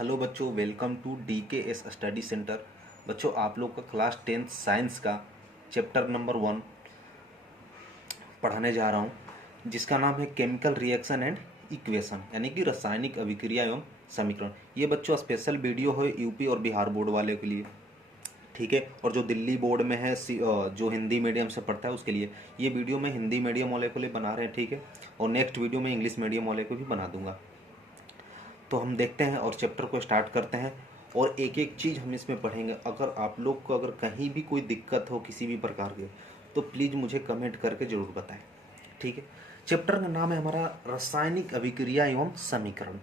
Hello बच्चों, welcome to DKS study centre. बच्चों, आप लोग का क्लास 10th साइंस का चैप्टर नंबर 1 पढ़ाने जा रहा हूँ, जिसका नाम है केमिकल रिएक्शन एंड इक्वेशन, यानी कि रासायनिक अभिक्रिया एवं समीकरण। ये बच्चों स्पेशल वीडियो है यूपी और बिहार बोर्ड वाले के लिए, ठीक है। और जो दिल्ली बोर्ड में है, जो हिंदी मीडियम से पढ़ता है उसके लिए ये वीडियो मैं हिंदी मीडियम वाले के लिए बना रहे हैं, ठीक है। और नेक्स्ट वीडियो में इंग्लिश मीडियम वाले को भी बना दूंगा। तो हम देखते हैं और चैप्टर को स्टार्ट करते हैं और एक एक चीज़ हम इसमें पढ़ेंगे। अगर आप लोग को अगर कहीं भी कोई दिक्कत हो किसी भी प्रकार के, तो प्लीज़ मुझे कमेंट करके ज़रूर बताएं, ठीक है। चैप्टर का नाम है हमारा रासायनिक अभिक्रिया एवं समीकरण।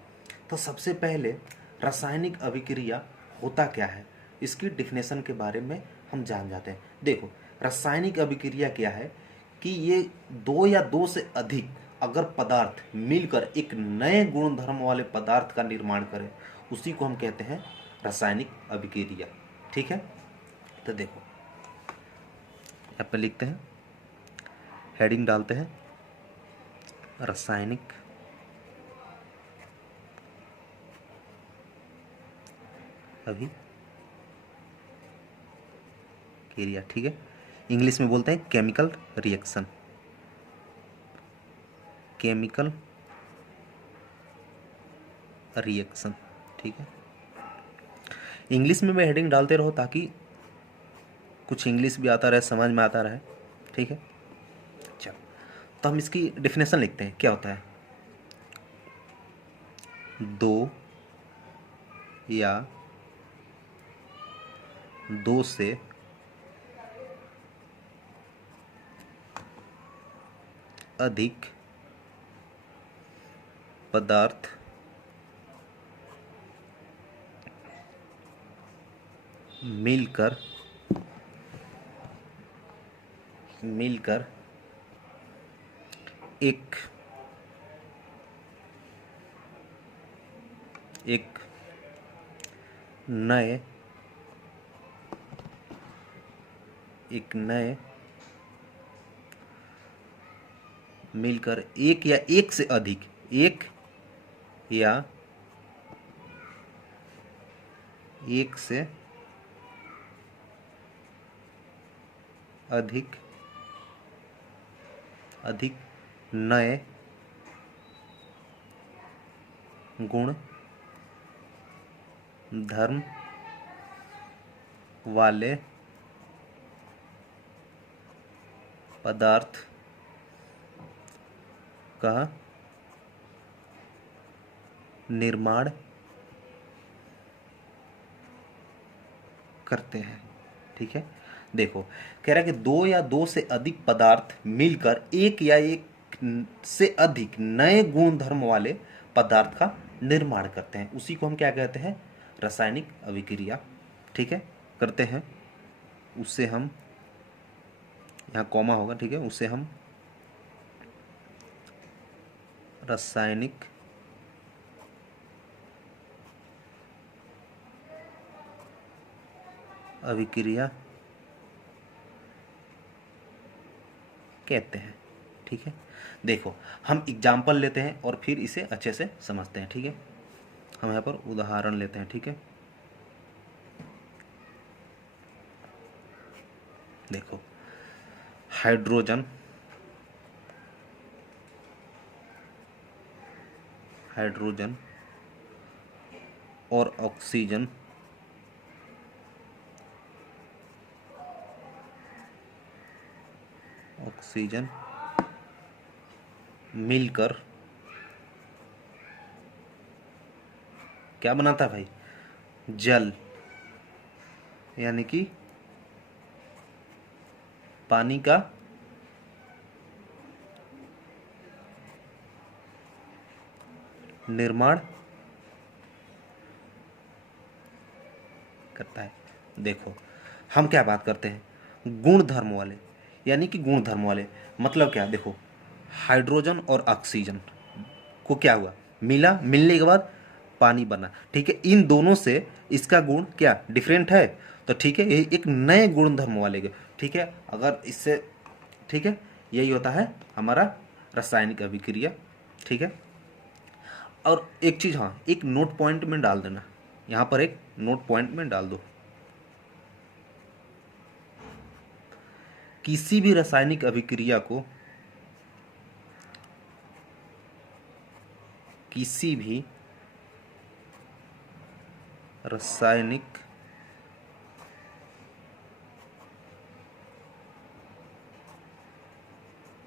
तो सबसे पहले रासायनिक अभिक्रिया होता क्या है, इसकी डिफिनेशन के बारे में हम जान जाते हैं। देखो, रासायनिक अभिक्रिया क्या है कि ये दो या दो से अधिक अगर पदार्थ मिलकर एक नए गुण धर्म वाले पदार्थ का निर्माण करें, उसी को हम कहते हैं रासायनिक अभिक्रिया, ठीक है। तो देखो, यहाँ पे लिखते हैं, हेडिंग डालते हैं रासायनिक अभिक्रिया, ठीक है। इंग्लिश में बोलते हैं केमिकल रिएक्शन, केमिकल रिएक्शन, ठीक है। इंग्लिश में मैं हेडिंग डालते रहो ताकि कुछ इंग्लिश भी आता रहे, समझ में आता रहे, ठीक है। चलो, तो हम इसकी डिफिनेशन लिखते हैं। क्या होता है? दो या दो से अधिक पदार्थ मिलकर एक नए मिलकर एक या एक से अधिक अधिक नए गुण धर्म वाले पदार्थ का निर्माण करते हैं, ठीक है। देखो, कह रहा है कि दो या दो से अधिक पदार्थ मिलकर एक या एक से अधिक नए गुण धर्म वाले पदार्थ का निर्माण करते हैं, उसी को हम क्या कहते हैं? रासायनिक अभिक्रिया, ठीक है, करते हैं। उससे हम, यहाँ कॉमा होगा, ठीक है, उससे हम रासायनिक अभिक्रिया कहते हैं, ठीक है। देखो, हम एग्जाम्पल लेते हैं और फिर इसे अच्छे से समझते हैं, ठीक है। हम यहाँ पर उदाहरण लेते हैं, ठीक है। देखो, हाइड्रोजन और ऑक्सीजन मिलकर क्या बनाता है भाई? जल, यानी कि पानी का निर्माण करता है। देखो, हम क्या बात करते हैं? गुण धर्म वाले, यानी कि गुण धर्म वाले मतलब क्या? देखो, हाइड्रोजन और ऑक्सीजन को क्या हुआ? मिलने के बाद पानी बना, ठीक है। इन दोनों से इसका गुण क्या डिफरेंट है? तो ठीक है, ये एक नए गुण धर्म वाले के, ठीक है। अगर इससे, ठीक है, यही होता है हमारा रासायनिक अभिक्रिया, ठीक है। और एक चीज़, हाँ, एक नोट पॉइंट में डाल देना, यहां पर एक नोट पॉइंट में डाल दो। किसी भी रासायनिक अभिक्रिया को, किसी भी रासायनिक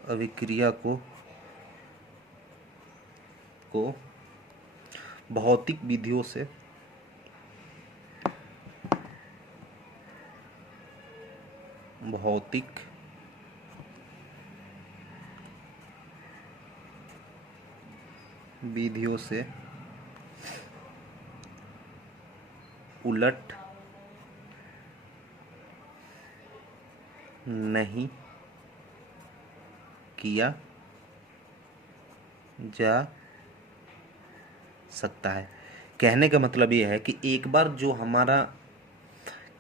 अभिक्रिया को भौतिक विधियों से उलट नहीं किया जा सकता है। कहने का मतलब ये है कि एक बार जो हमारा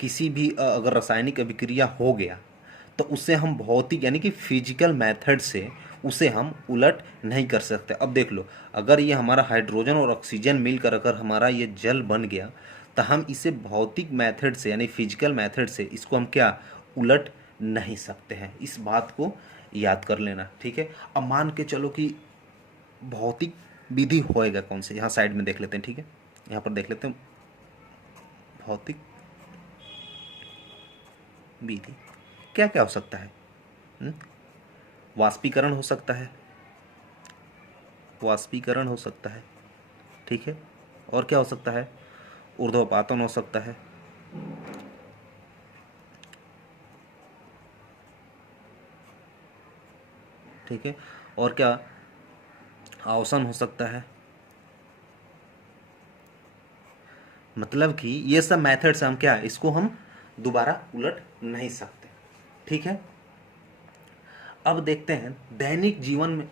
किसी भी अगर रासायनिक अभिक्रिया हो गया तो उससे हम भौतिक यानी कि फिजिकल मेथड से उसे हम उलट नहीं कर सकते। अब देख लो, अगर ये हमारा हाइड्रोजन और ऑक्सीजन मिलकर अगर हमारा ये जल बन गया तो हम इसे भौतिक मेथड से यानी फिजिकल मेथड से इसको हम क्या उलट नहीं सकते हैं। इस बात को याद कर लेना, ठीक है। अब मान के चलो कि भौतिक विधि होएगा कौन से, यहाँ साइड में देख लेते हैं, ठीक है। यहाँ पर देख लेते हैं भौतिक विधि क्या क्या हो सकता है। वाष्पीकरण हो सकता है, वाष्पीकरण हो सकता है, ठीक है। और क्या हो सकता है, ऊर्ध्वपातन हो सकता है, ठीक है। और क्या, अवसन हो सकता है। मतलब कि ये सब मेथड से हम क्या इसको हम दोबारा उलट नहीं सकते, ठीक है। अब देखते हैं दैनिक जीवन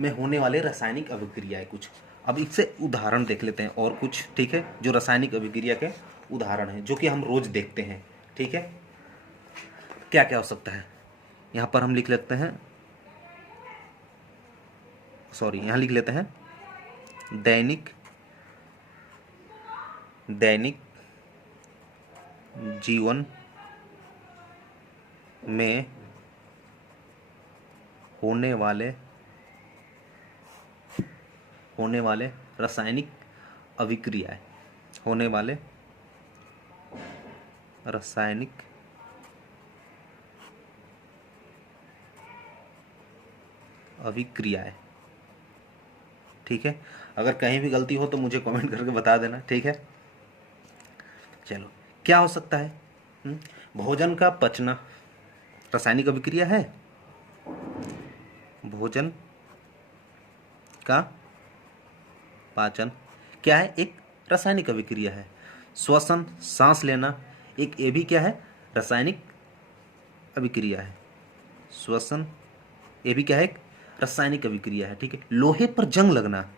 में होने वाले रासायनिक अभिक्रियाएं कुछ। अब इससे उदाहरण देख लेते हैं और कुछ, ठीक है, जो रासायनिक अभिक्रिया के उदाहरण हैं जो कि हम रोज देखते हैं, ठीक है। क्या क्या हो सकता है, यहां पर हम लिख लेते हैं, सॉरी यहां लिख लेते हैं दैनिक जीवन में होने वाले रासायनिक अभिक्रियाएं, होने वाले रासायनिक अभिक्रियाएं, ठीक है। अगर कहीं भी गलती हो तो मुझे कमेंट करके बता देना, ठीक है। चलो, क्या हो सकता है, भोजन का पचना रासायनिक अभिक्रिया है। भोजन का पाचन क्या है, एक रासायनिक अभिक्रिया है। श्वसन, सांस लेना, एक ये भी क्या है, रासायनिक अभिक्रिया है। श्वसन ये भी क्या है, एक रासायनिक अभिक्रिया है, ठीक है। लोहे पर जंग लगना,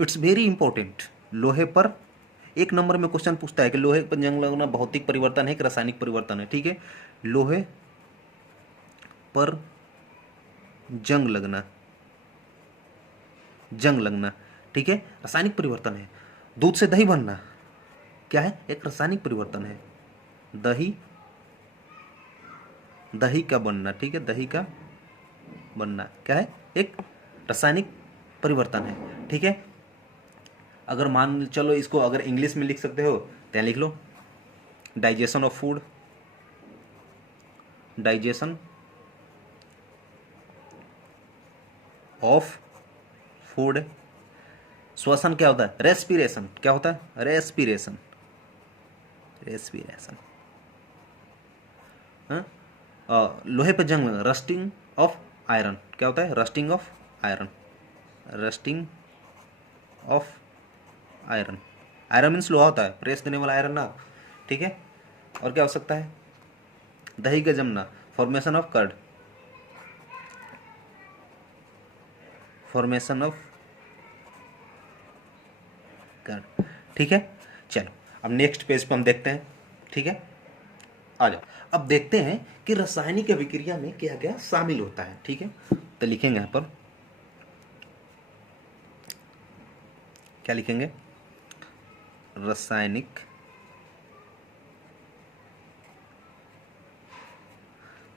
इट्स वेरी इंपॉर्टेंट। लोहे पर एक नंबर में क्वेश्चन पूछता है कि लोहे पर जंग लगना भौतिक परिवर्तन है कि रासायनिक परिवर्तन है, ठीक है। लोहे पर जंग लगना, ठीक है, रासायनिक परिवर्तन है। दूध से दही बनना क्या है, एक रासायनिक परिवर्तन है। दही का बनना, ठीक है, दही का बनना क्या है, एक रासायनिक परिवर्तन है, ठीक है। अगर मान चलो इसको अगर इंग्लिश में लिख सकते हो तो लिख लो digestion of food, digestion of food. श्वसन क्या होता है, रेस्पिरेशन, क्या होता है, रेस्पिरेशन। लोहे पे जंग, रस्टिंग ऑफ आयरन, क्या होता है, rusting of iron. Iron means लोहा होता है, प्रेस देने वाला आयरन ना, ठीक है। और क्या हो सकता है, दही का जमना, फॉर्मेशन ऑफ कर्ड, ठीक है। चलो अब नेक्स्ट पेज पे हम देखते हैं, ठीक है, आ जाओ। अब देखते हैं कि रासायनिक अभिक्रिया में क्या क्या शामिल होता है, ठीक है। तो लिखेंगे यहां पर, क्या लिखेंगे, रासायनिक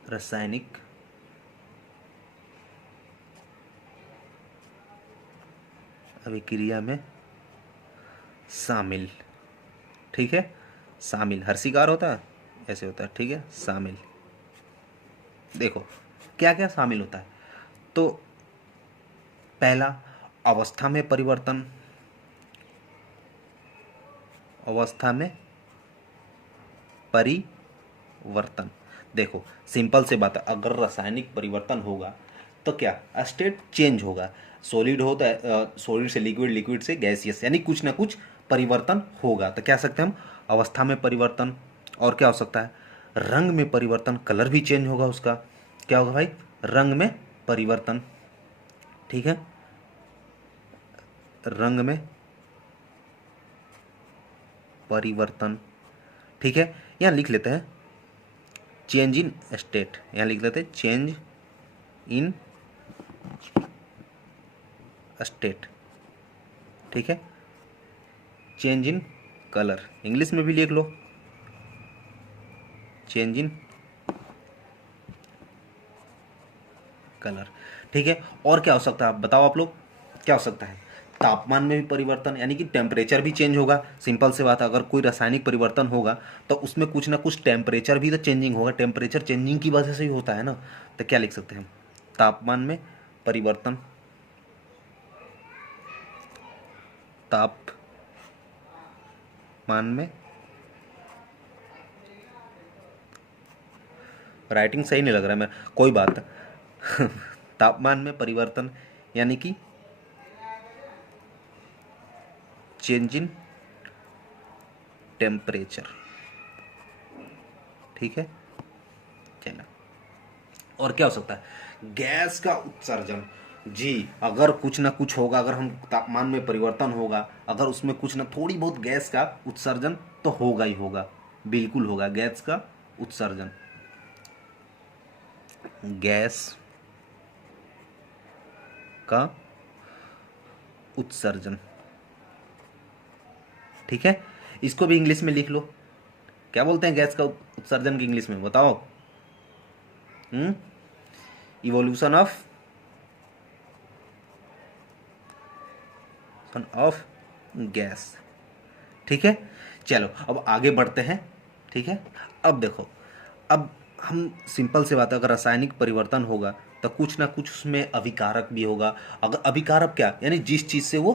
रासायनिक अभिक्रिया में शामिल। ठीक है, शामिल हर्षिकार होता है, ऐसे होता है। ठीक है, शामिल। देखो क्या क्या शामिल होता है। तो पहला, अवस्था में परिवर्तन। अवस्था में परिवर्तन। देखो सिंपल से बात है, अगर रासायनिक परिवर्तन होगा तो क्या स्टेट चेंज होगा। सॉलिड होता है, सॉलिड से लिक्विड, लिक्विड से गैसियस, यानी कुछ ना कुछ परिवर्तन होगा। तो क्या सकते हैं हम, अवस्था में परिवर्तन। और क्या हो सकता है, रंग में परिवर्तन, कलर भी चेंज होगा उसका। क्या होगा भाई, रंग में परिवर्तन। ठीक है, रंग में परिवर्तन। ठीक है, यहाँ लिख लेते हैं चेंज इन स्टेट, यहाँ लिख लेते हैं चेंज इन स्टेट। ठीक है, चेंज इन कलर, इंग्लिश में भी लिख लो चेंज इन कलर। ठीक है, और क्या हो सकता है, आप बताओ आप लोग क्या हो सकता है। तापमान में भी परिवर्तन, यानी कि टेम्परेचर भी चेंज होगा। सिंपल सी बात है, अगर कोई रासायनिक परिवर्तन होगा तो उसमें कुछ ना कुछ टेम्परेचर भी तो चेंजिंग होगा। टेम्परेचर चेंजिंग की वजह से ही होता है ना। तो क्या लिख सकते हैं हम, तापमान में परिवर्तन। तापमान में, राइटिंग सही नहीं लग रहा है मैं, कोई बात तापमान में परिवर्तन, यानी कि चेंज इन टेम्परेचर। ठीक है, चलो और क्या हो सकता है, गैस का उत्सर्जन। जी, अगर कुछ ना कुछ होगा, अगर हम तापमान में परिवर्तन होगा, अगर उसमें कुछ ना थोड़ी बहुत गैस का उत्सर्जन तो होगा ही होगा, बिल्कुल होगा गैस का उत्सर्जन। गैस का उत्सर्जन। ठीक है, इसको भी इंग्लिश में लिख लो, क्या बोलते हैं गैस का उत्सर्जन की इंग्लिश में, बताओ। Evolution of gas. ठीक है, चलो अब आगे बढ़ते हैं। ठीक है, अब देखो, अब हम सिंपल से बात है, अगर रासायनिक परिवर्तन होगा तो कुछ ना कुछ उसमें अभिकारक भी होगा। अगर अभिकारक क्या, यानी जिस चीज़ से वो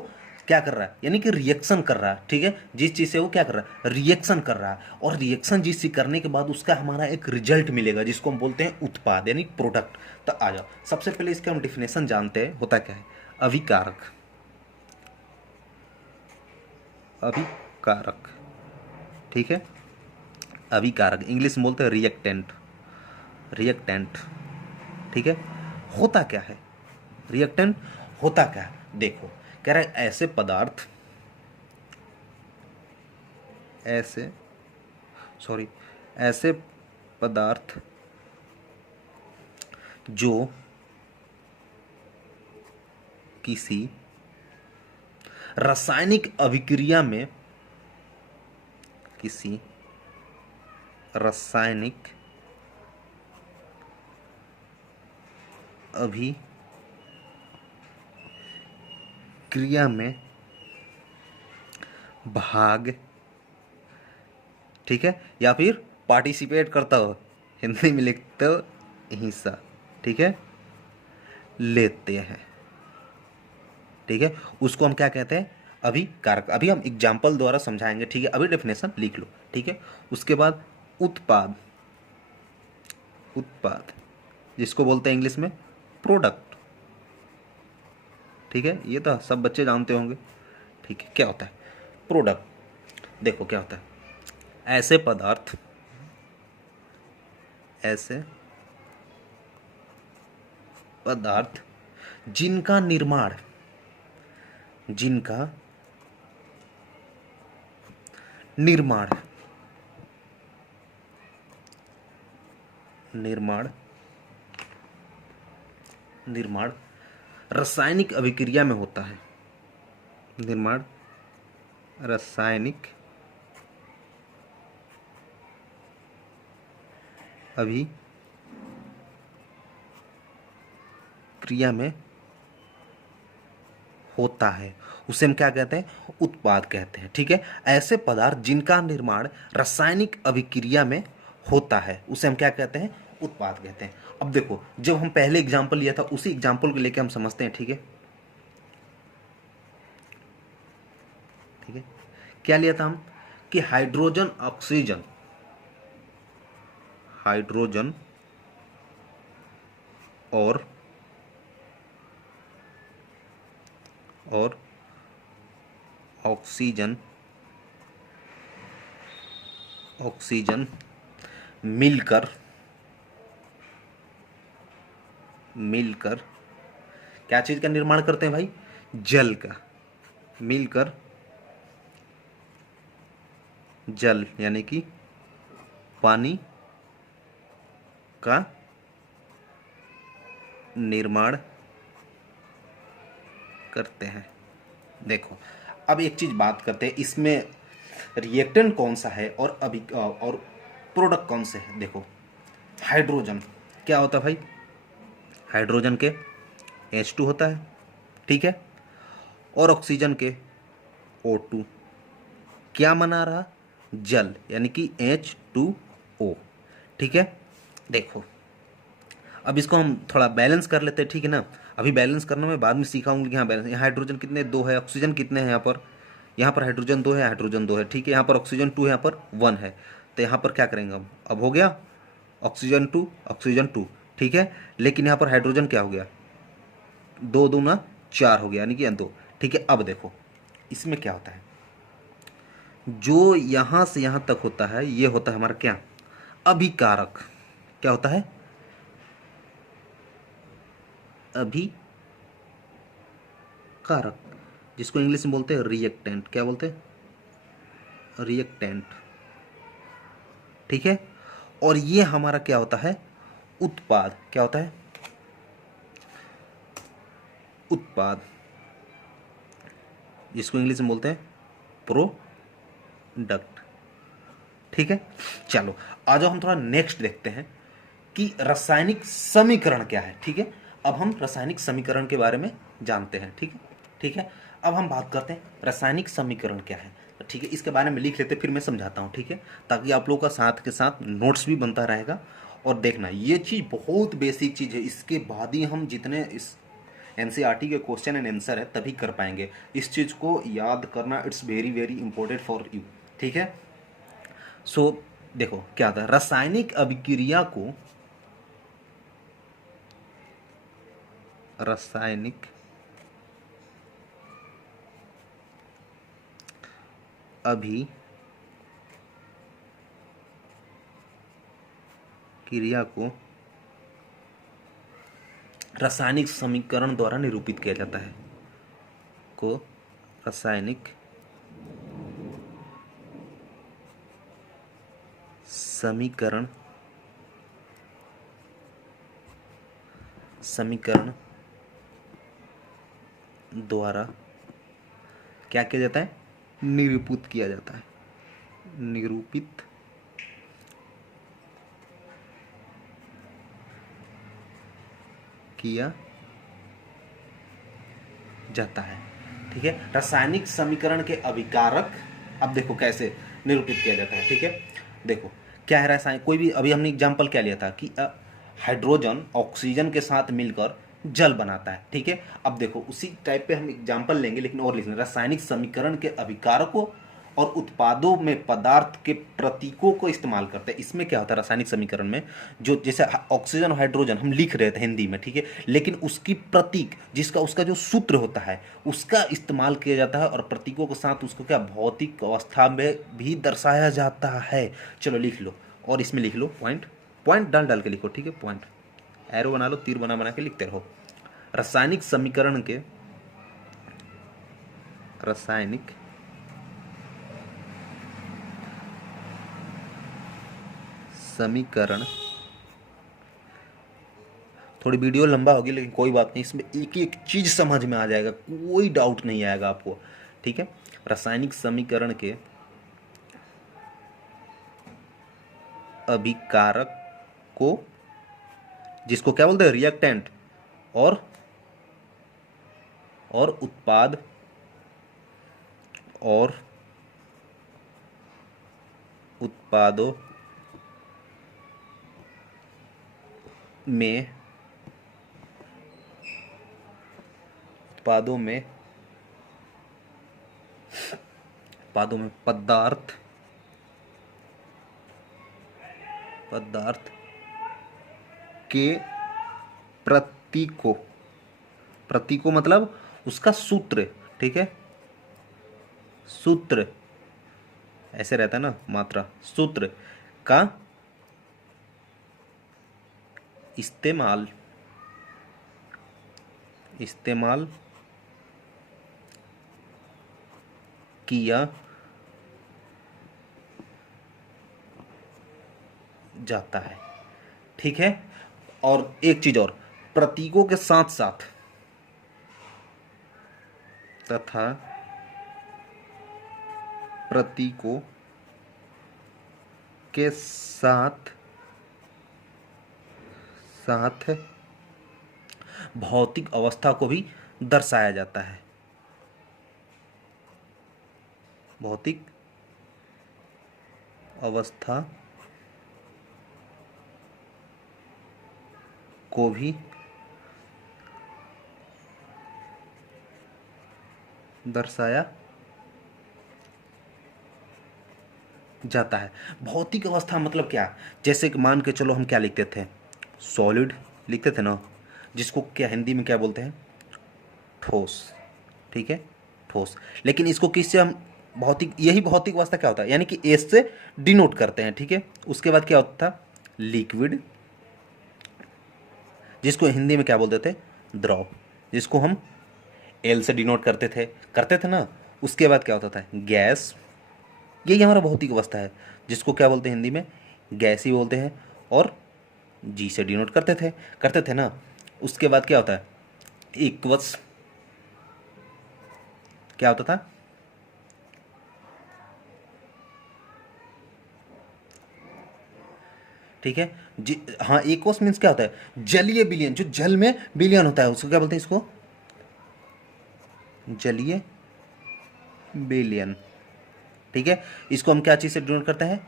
क्या कर रहा है, यानी कि रिएक्शन कर रहा है। ठीक है, जिस चीज़ से वो क्या कर रहा है, रिएक्शन कर रहा है। और रिएक्शन जिस चीज़ करने के बाद उसका हमारा एक रिजल्ट मिलेगा, जिसको हम बोलते हैं उत्पाद, यानी प्रोडक्ट। तो आ जाओ, सबसे पहले इसका हम डिफिनेशन जानते हैं, होता क्या है अभिकारक। अभिकारक, ठीक है, अभिकारक इंग्लिश में बोलते हैं रिएक्टेंट। रिएक्टेंट, ठीक है, होता क्या है रिएक्टेंट, होता क्या है, देखो कह रहा है ऐसे पदार्थ, ऐसे सॉरी ऐसे पदार्थ जो किसी रासायनिक अभिक्रिया में, किसी रासायनिक अभिक्रिया में भाग, ठीक है, या फिर पार्टिसिपेट करता हो, हिंदी में लिखते हो हिस्सा, ठीक है, लेते हैं। ठीक है, उसको हम क्या कहते हैं, अभिकारक। अभी हम एग्जाम्पल द्वारा समझाएंगे। ठीक है, अभी डेफिनेशन लिख लो। ठीक है, उसके बाद उत्पाद, उत्पाद जिसको बोलते हैं इंग्लिश में प्रोडक्ट। ठीक है, ये तो सब बच्चे जानते होंगे। ठीक है, क्या होता है प्रोडक्ट, देखो क्या होता है, ऐसे पदार्थ, ऐसे पदार्थ जिनका निर्माण, जिनका निर्माण, निर्माण, निर्माण रासायनिक अभिक्रिया में होता है। निर्माण रासायनिक अभिक्रिया में होता है, उसे हम क्या कहते हैं? उत्पाद कहते हैं। ठीक है, ऐसे पदार्थ जिनका निर्माण रासायनिक अभिक्रिया में होता है उसे हम क्या कहते हैं? उत्पाद कहते हैं। अब देखो, जब हम पहले एग्जाम्पल लिया था उसी एग्जाम्पल को लेके हम समझते हैं। ठीक है, ठीक है, क्या लिया था हम? कि हाइड्रोजन ऑक्सीजन, हाइड्रोजन और ऑक्सीजन मिलकर क्या चीज का निर्माण करते हैं भाई? जल का। मिलकर जल यानी कि पानी का निर्माण करते हैं। देखो, अब एक चीज बात करते हैं, इसमें रिएक्टेंट कौन सा है और प्रोडक्ट कौन से है। देखो, हाइड्रोजन क्या होता है भाई? हाइड्रोजन के H2 होता है, ठीक है, और ऑक्सीजन के O2। क्या बना रहा? जल, यानी कि H2O। ठीक है, देखो अब इसको हम थोड़ा बैलेंस कर लेते हैं। ठीक है ना, अभी बैलेंस करना मैं बाद में सिखाऊंगी कि हाँ बैलेंस। यहाँ हाइड्रोजन कितने? 2 है। ऑक्सीजन कितने हैं? यहाँ पर हाइड्रोजन 2 है, हाइड्रोजन 2 है। ठीक है, यहाँ पर ऑक्सीजन 2 है, यहाँ पर 1 है। तो यहाँ पर क्या करेंगे हम? अब हो गया ऑक्सीजन 2 ऑक्सीजन 2, ठीक है, लेकिन यहाँ पर हाइड्रोजन क्या हो गया? 2 दूना 4 हो गया, यानी कि 2। ठीक है, अब देखो इसमें क्या होता है, जो यहाँ से यहाँ तक होता है ये होता है हमारा क्या? अभिकारक। क्या होता है? अभिकारक, जिसको इंग्लिश में बोलते हैं रिएक्टेंट। क्या बोलते हैं? रिएक्टेंट। ठीक है, और ये हमारा क्या होता है? उत्पाद। क्या होता है? उत्पाद, जिसको इंग्लिश में बोलते हैं प्रोडक्ट। ठीक है, चलो आ जाओ हम थोड़ा नेक्स्ट देखते हैं कि रासायनिक समीकरण क्या है। ठीक है, अब हम रासायनिक समीकरण के बारे में जानते हैं। ठीक है, ठीक है, अब हम बात करते हैं रासायनिक समीकरण क्या है। ठीक है, इसके बारे में लिख लेते, फिर मैं समझाता हूँ। ठीक है, ताकि आप लोगों का साथ के साथ नोट्स भी बनता रहेगा। और देखना, ये चीज़ बहुत बेसिक चीज़ है, इसके बाद ही हम जितने इस एनसीईआरटी के क्वेश्चन एंड आंसर है तभी कर पाएंगे। इस चीज़ को याद करना it's very very important for you. ठीक है, सो देखो क्या था, रासायनिक अभिक्रिया को रासायनिक अभिक्रिया को रासायनिक समीकरण द्वारा निरूपित किया जाता है। को रासायनिक समीकरण द्वारा क्या किया जाता है? निरूपित किया जाता है। निरूपित किया जाता है। ठीक है, रासायनिक समीकरण के अभिकारक, अब देखो कैसे निरूपित किया जाता है। ठीक है, देखो क्या है रासायनिक, कोई भी, अभी हमने एग्जांपल क्या लिया था कि हाइड्रोजन ऑक्सीजन के साथ मिलकर जल बनाता है। ठीक है, अब देखो उसी टाइप पे हम एग्जांपल लेंगे, लेकिन और लिखना, रासायनिक समीकरण के अभिकारकों और उत्पादों में पदार्थ के प्रतीकों को इस्तेमाल करते हैं। इसमें क्या होता है रासायनिक समीकरण में, जो जैसे ऑक्सीजन और हाइड्रोजन हम लिख रहे थे हिंदी में, ठीक है, लेकिन उसकी प्रतीक, जिसका उसका जो सूत्र होता है उसका इस्तेमाल किया जाता है, और प्रतीकों के साथ उसको क्या भौतिक अवस्था में भी दर्शाया जाता है। चलो लिख लो, और इसमें लिख लो पॉइंट, पॉइंट डाल डाल के लिखो। ठीक है, पॉइंट एरो बना लो, तीर बना बना के लिखते रहो। रासायनिक समीकरण के रासायनिक समीकरण, थोड़ी वीडियो लंबा होगी लेकिन कोई बात नहीं, इसमें एक एक चीज समझ में आ जाएगा, कोई डाउट नहीं आएगा आपको। ठीक है। रासायनिक समीकरण के अभिकारक को, जिसको क्या बोलते हैं, रिएक्टेंट, और उत्पाद और उत्पादों में पदार्थ के प्रतीकों मतलब उसका सूत्र, ठीक है, सूत्र ऐसे रहता है ना, मात्रा, सूत्र का इस्तेमाल किया जाता है, ठीक है। और एक चीज और, प्रतीकों के साथ साथ तथा प्रतीकों के साथ भौतिक अवस्था को भी दर्शाया जाता है। भौतिक अवस्था को भी दर्शाया जाता है। भौतिक अवस्था मतलब क्या, जैसे कि मान के चलो हम क्या लिखते थे, सॉलिड लिखते थे ना, जिसको क्या हिंदी में क्या बोलते हैं, ठोस, ठीक है, ठोस। लेकिन इसको किससे हम भौतिक, यही भौतिक अवस्था क्या होता है, यानी कि एस से डिनोट करते हैं, ठीक है। उसके बाद क्या होता था, लिक्विड, जिसको हिंदी में क्या बोलते थे, द्रव, जिसको हम एल से डिनोट करते थे ना। उसके बाद क्या होता था, गैस, यही हमारा भौतिक अवस्था है, जिसको क्या बोलते हैं हिंदी में, गैस ही बोलते हैं, और जी से डिनोट करते थे ना। उसके बाद क्या होता है, इक्वस, क्या होता था, ठीक है जी, हाँ, इक्वस मीन्स क्या होता है, जलीय विलयन, जो जल में विलयन होता है उसको क्या बोलते हैं, इसको जलीय विलयन, ठीक है। इसको हम क्या चीज से डिनोट करते हैं,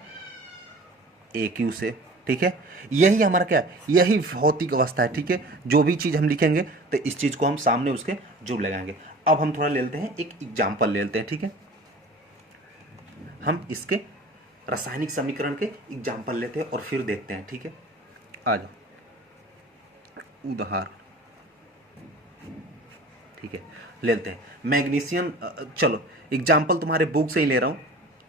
AQ से, ठीक है। यही हमारा क्या है, यही भौतिक अवस्था है, ठीक है। जो भी चीज हम लिखेंगे तो इस चीज को हम सामने उसके जोड़ लगाएंगे। अब हम थोड़ा ले लेते हैं, एक एग्जाम्पल ले लेते हैं, ठीक है। हम इसके रासायनिक समीकरण के एग्जाम्पल लेते हैं और फिर देखते हैं, ठीक है। आ जाओ, उदाहरण, ठीक है, ले लेते हैं मैग्नीशियम। चलो एग्जाम्पल तुम्हारे बुक से ही ले रहा हूँ,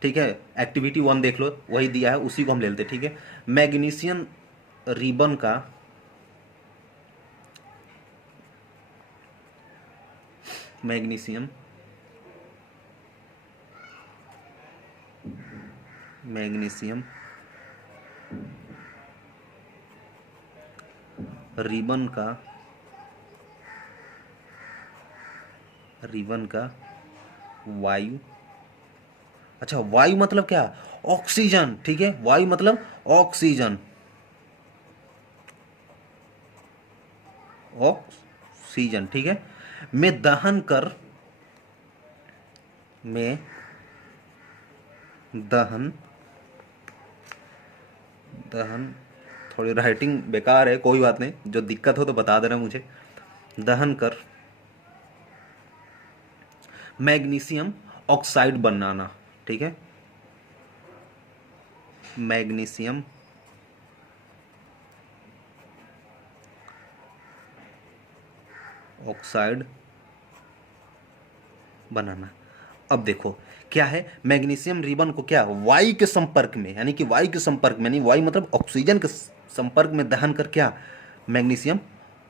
ठीक है। एक्टिविटी 1 देख लो, वही दिया है, उसी को हम ले लेते हैं, ठीक है। मैग्नीशियम रिबन का मैग्नीशियम रिबन का वायु, अच्छा वायु मतलब क्या, ऑक्सीजन, ठीक है। वायु मतलब ऑक्सीजन, ठीक है। में दहन कर, दहन, थोड़ी राइटिंग बेकार है, कोई बात नहीं, जो दिक्कत हो तो बता देना मुझे। दहन कर मैग्नीशियम ऑक्साइड बनाना, ठीक है। मैग्नीशियम ऑक्साइड बनाना। अब देखो क्या है, मैग्नीशियम रिबन को क्या, वायु के संपर्क में, यानी कि वायु के संपर्क में, यानी वायु मतलब ऑक्सीजन के संपर्क में दहन कर क्या, मैग्नीशियम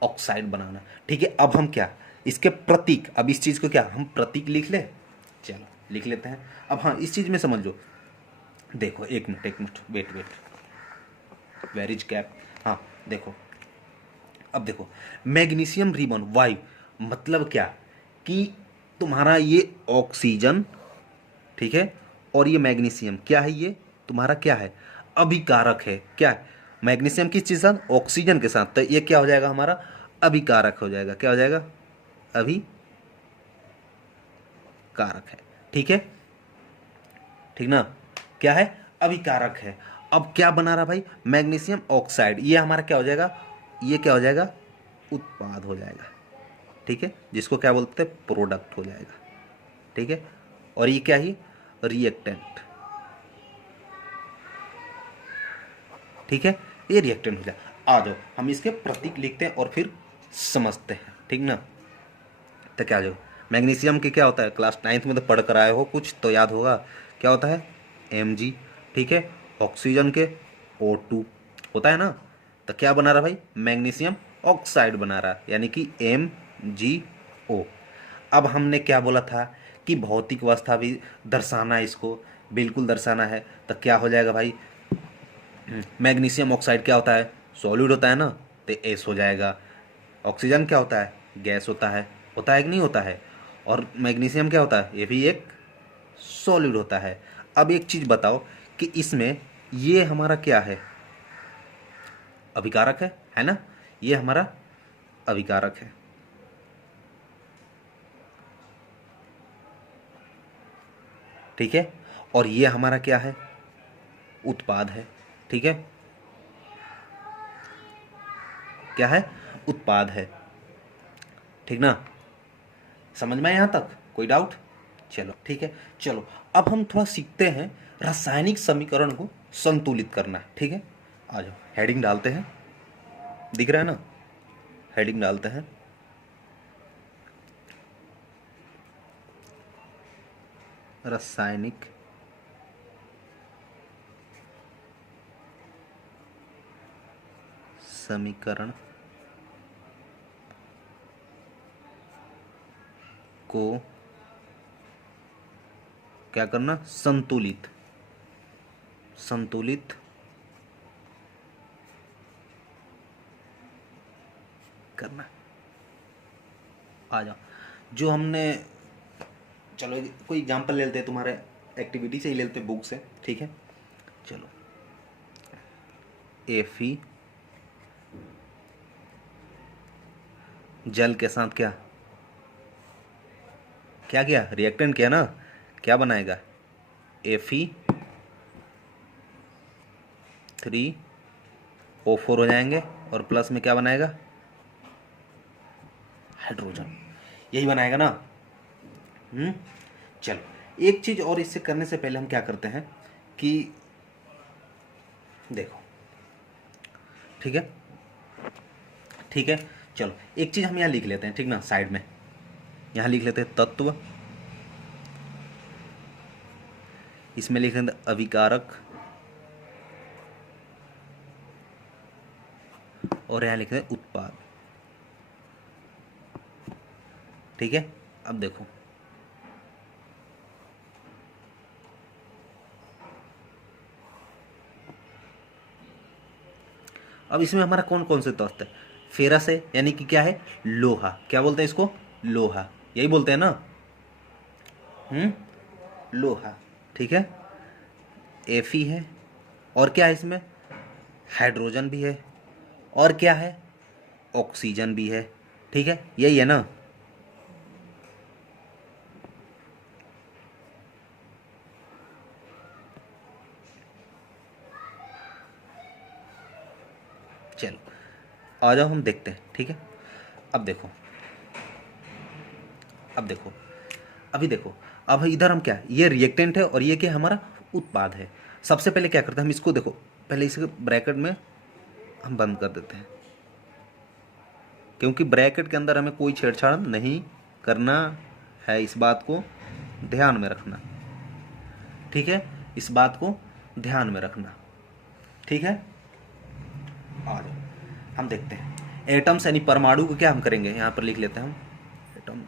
ऑक्साइड बनाना, ठीक है। अब हम क्या, इसके प्रतीक, अब इस चीज को क्या हम प्रतीक लिख ले, चलो लिख लेते हैं। अब हाँ, इस चीज में समझ लो, देखो एक minute, wait, where is cap, हाँ देखो, अब देखो मैग्नीशियम रिबन वायु मतलब क्या, कि तुम्हारा ये ऑक्सीजन, ठीक है, और ये मैग्नीशियम क्या है, ये तुम्हारा क्या है, अभिकारक है। क्या है, मैग्नीशियम किस चीज़ के साथ, ऑक्सीजन के साथ, तो ये क्या हो जाएगा हमारा, अभिकारक हो जाएगा। क्या हो जाएगा, अभिकारक है। ठीक है, ठीक ना, क्या है, अभिकारक है। अब क्या बना रहा भाई, मैग्नीशियम ऑक्साइड, ये हमारा क्या हो जाएगा, ये क्या हो जाएगा, उत्पाद हो जाएगा। ठीक है, जिसको क्या बोलते हैं, प्रोडक्ट हो जाएगा। ठीक है, और ये क्या ही, रिएक्टेंट। ठीक है, ये रिएक्टेंट हो जाए। आ जाओ हम इसके प्रतीक लिखते हैं और फिर समझते हैं। ठीक ना, तो क्या जो मैग्नीशियम के क्या होता है, क्लास 9th में तो पढ़ कर आए हो, कुछ तो याद होगा, क्या होता है, Mg। ठीक है, ऑक्सीजन के O2 होता है ना, तो क्या बना रहा भाई, मैग्नीशियम ऑक्साइड बना रहा, यानी कि MgO। अब हमने क्या बोला था कि भौतिक अवस्था भी दर्शाना है, इसको बिल्कुल दर्शाना है, तो क्या हो जाएगा भाई, मैग्नीशियम ऑक्साइड क्या होता है, सॉलिड होता है ना, तो एस हो जाएगा। ऑक्सीजन क्या होता है, गैस होता है कि नहीं होता है, और मैग्नीशियम क्या होता है, ये भी एक सॉलिड होता है। अब एक चीज़ बताओ कि इसमें ये हमारा क्या है, अभिकारक है ना, ये हमारा अभिकारक है। ठीक है, और ये हमारा क्या है, उत्पाद है। ठीक है, क्या है, उत्पाद है। ठीक ना, समझ में यहाँ तक कोई डाउट, चलो ठीक है। चलो अब हम थोड़ा सीखते हैं रासायनिक समीकरण को संतुलित करना। ठीक है, आ जाओ हेडिंग डालते हैं, दिख रहा है ना, हेडिंग डालते हैं, रासायनिक समीकरण को क्या करना, संतुलित करना। आ जाओ, जो हमने, चलो कोई एग्जांपल ले लेते हैं, तुम्हारे एक्टिविटी से ही ले लेते हैं, बुक से। ठीक है, चलो Fe जल के साथ क्या क्या किया, रिएक्टेंट किया ना, क्या बनाएगा, Fe3O4 हो जाएंगे, और प्लस में क्या बनाएगा, हाइड्रोजन, यही बनाएगा ना। चलो एक चीज और, इससे करने से पहले हम क्या करते हैं कि देखो, ठीक है, ठीक है, चलो एक चीज हम यहाँ लिख लेते हैं, ठीक ना, साइड में यहाँ लिख लेते हैं तत्व, इसमें लिख लेते हैं अभिकारक, और यहाँ लिख लेते हैं उत्पाद। ठीक है, अब देखो, अब इसमें हमारा कौन कौन से तत्व है, फेरस है, यानी कि क्या है, लोहा, क्या बोलते हैं इसको, लोहा, यही बोलते हैं ना, लोहा। ठीक है, Fe है, और क्या है इसमें, हाइड्रोजन भी है, और क्या है, ऑक्सीजन भी है। ठीक है, यही है ना, चलो आ जाओ हम देखते हैं। ठीक है, अब देखो, अभी देखो, अब इधर हम क्या, ये रिएक्टेंट है और ये क्या हमारा उत्पाद है। सबसे पहले क्या करते हैं हम, इसको देखो, पहले इसे ब्रैकेट में हम बंद कर देते हैं, क्योंकि ब्रैकेट के अंदर हमें कोई छेड़छाड़ नहीं करना है, इस बात को ध्यान में रखना। ठीक है, इस बात को ध्यान में रखना। ठीक है, आ जाओ हम देखते हैं एटम्स यानी परमाणु को क्या हम करेंगे, यहाँ पर लिख लेते हैं हम, एटम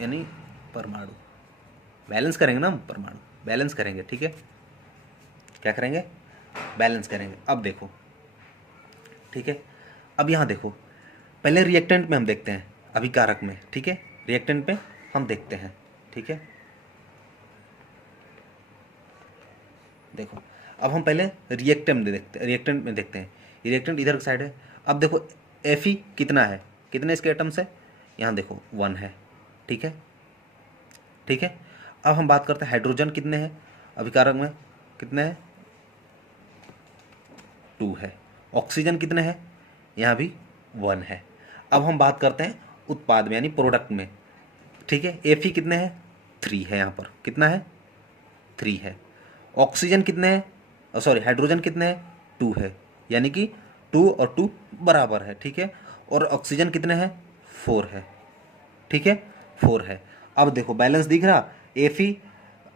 यानी परमाणु, बैलेंस करेंगे ना हम, परमाणु बैलेंस करेंगे। ठीक है, क्या करेंगे, बैलेंस करेंगे। अब देखो, ठीक है, अब यहाँ देखो, पहले रिएक्टेंट में हम देखते हैं, अभिकारक में। ठीक है, रिएक्टेंट में हम देखते हैं, ठीक है। देखो अब हम पहले रिएक्टेंट में देखते हैं। रिएक्टेंट इधर की साइड है। अब देखो Fe कितना है, कितने इसके एटम्स है, यहाँ देखो 1 है, ठीक है, ठीक है। अब हम बात करते हैं हाइड्रोजन कितने हैं, अभिकारक में कितने हैं, 2 है। ऑक्सीजन कितने हैं, यहाँ भी 1 है। अब हम बात करते हैं उत्पाद में यानी प्रोडक्ट में, ठीक है। Fe कितने हैं, 3 है, यहाँ पर कितना है, 3 है। ऑक्सीजन कितने हैं, सॉरी हाइड्रोजन कितने हैं, 2 है, यानी कि 2 और 2 बराबर है, ठीक है। और ऑक्सीजन कितने हैं, 4 है, ठीक है, 4 है। अब देखो बैलेंस दिख रहा, Fe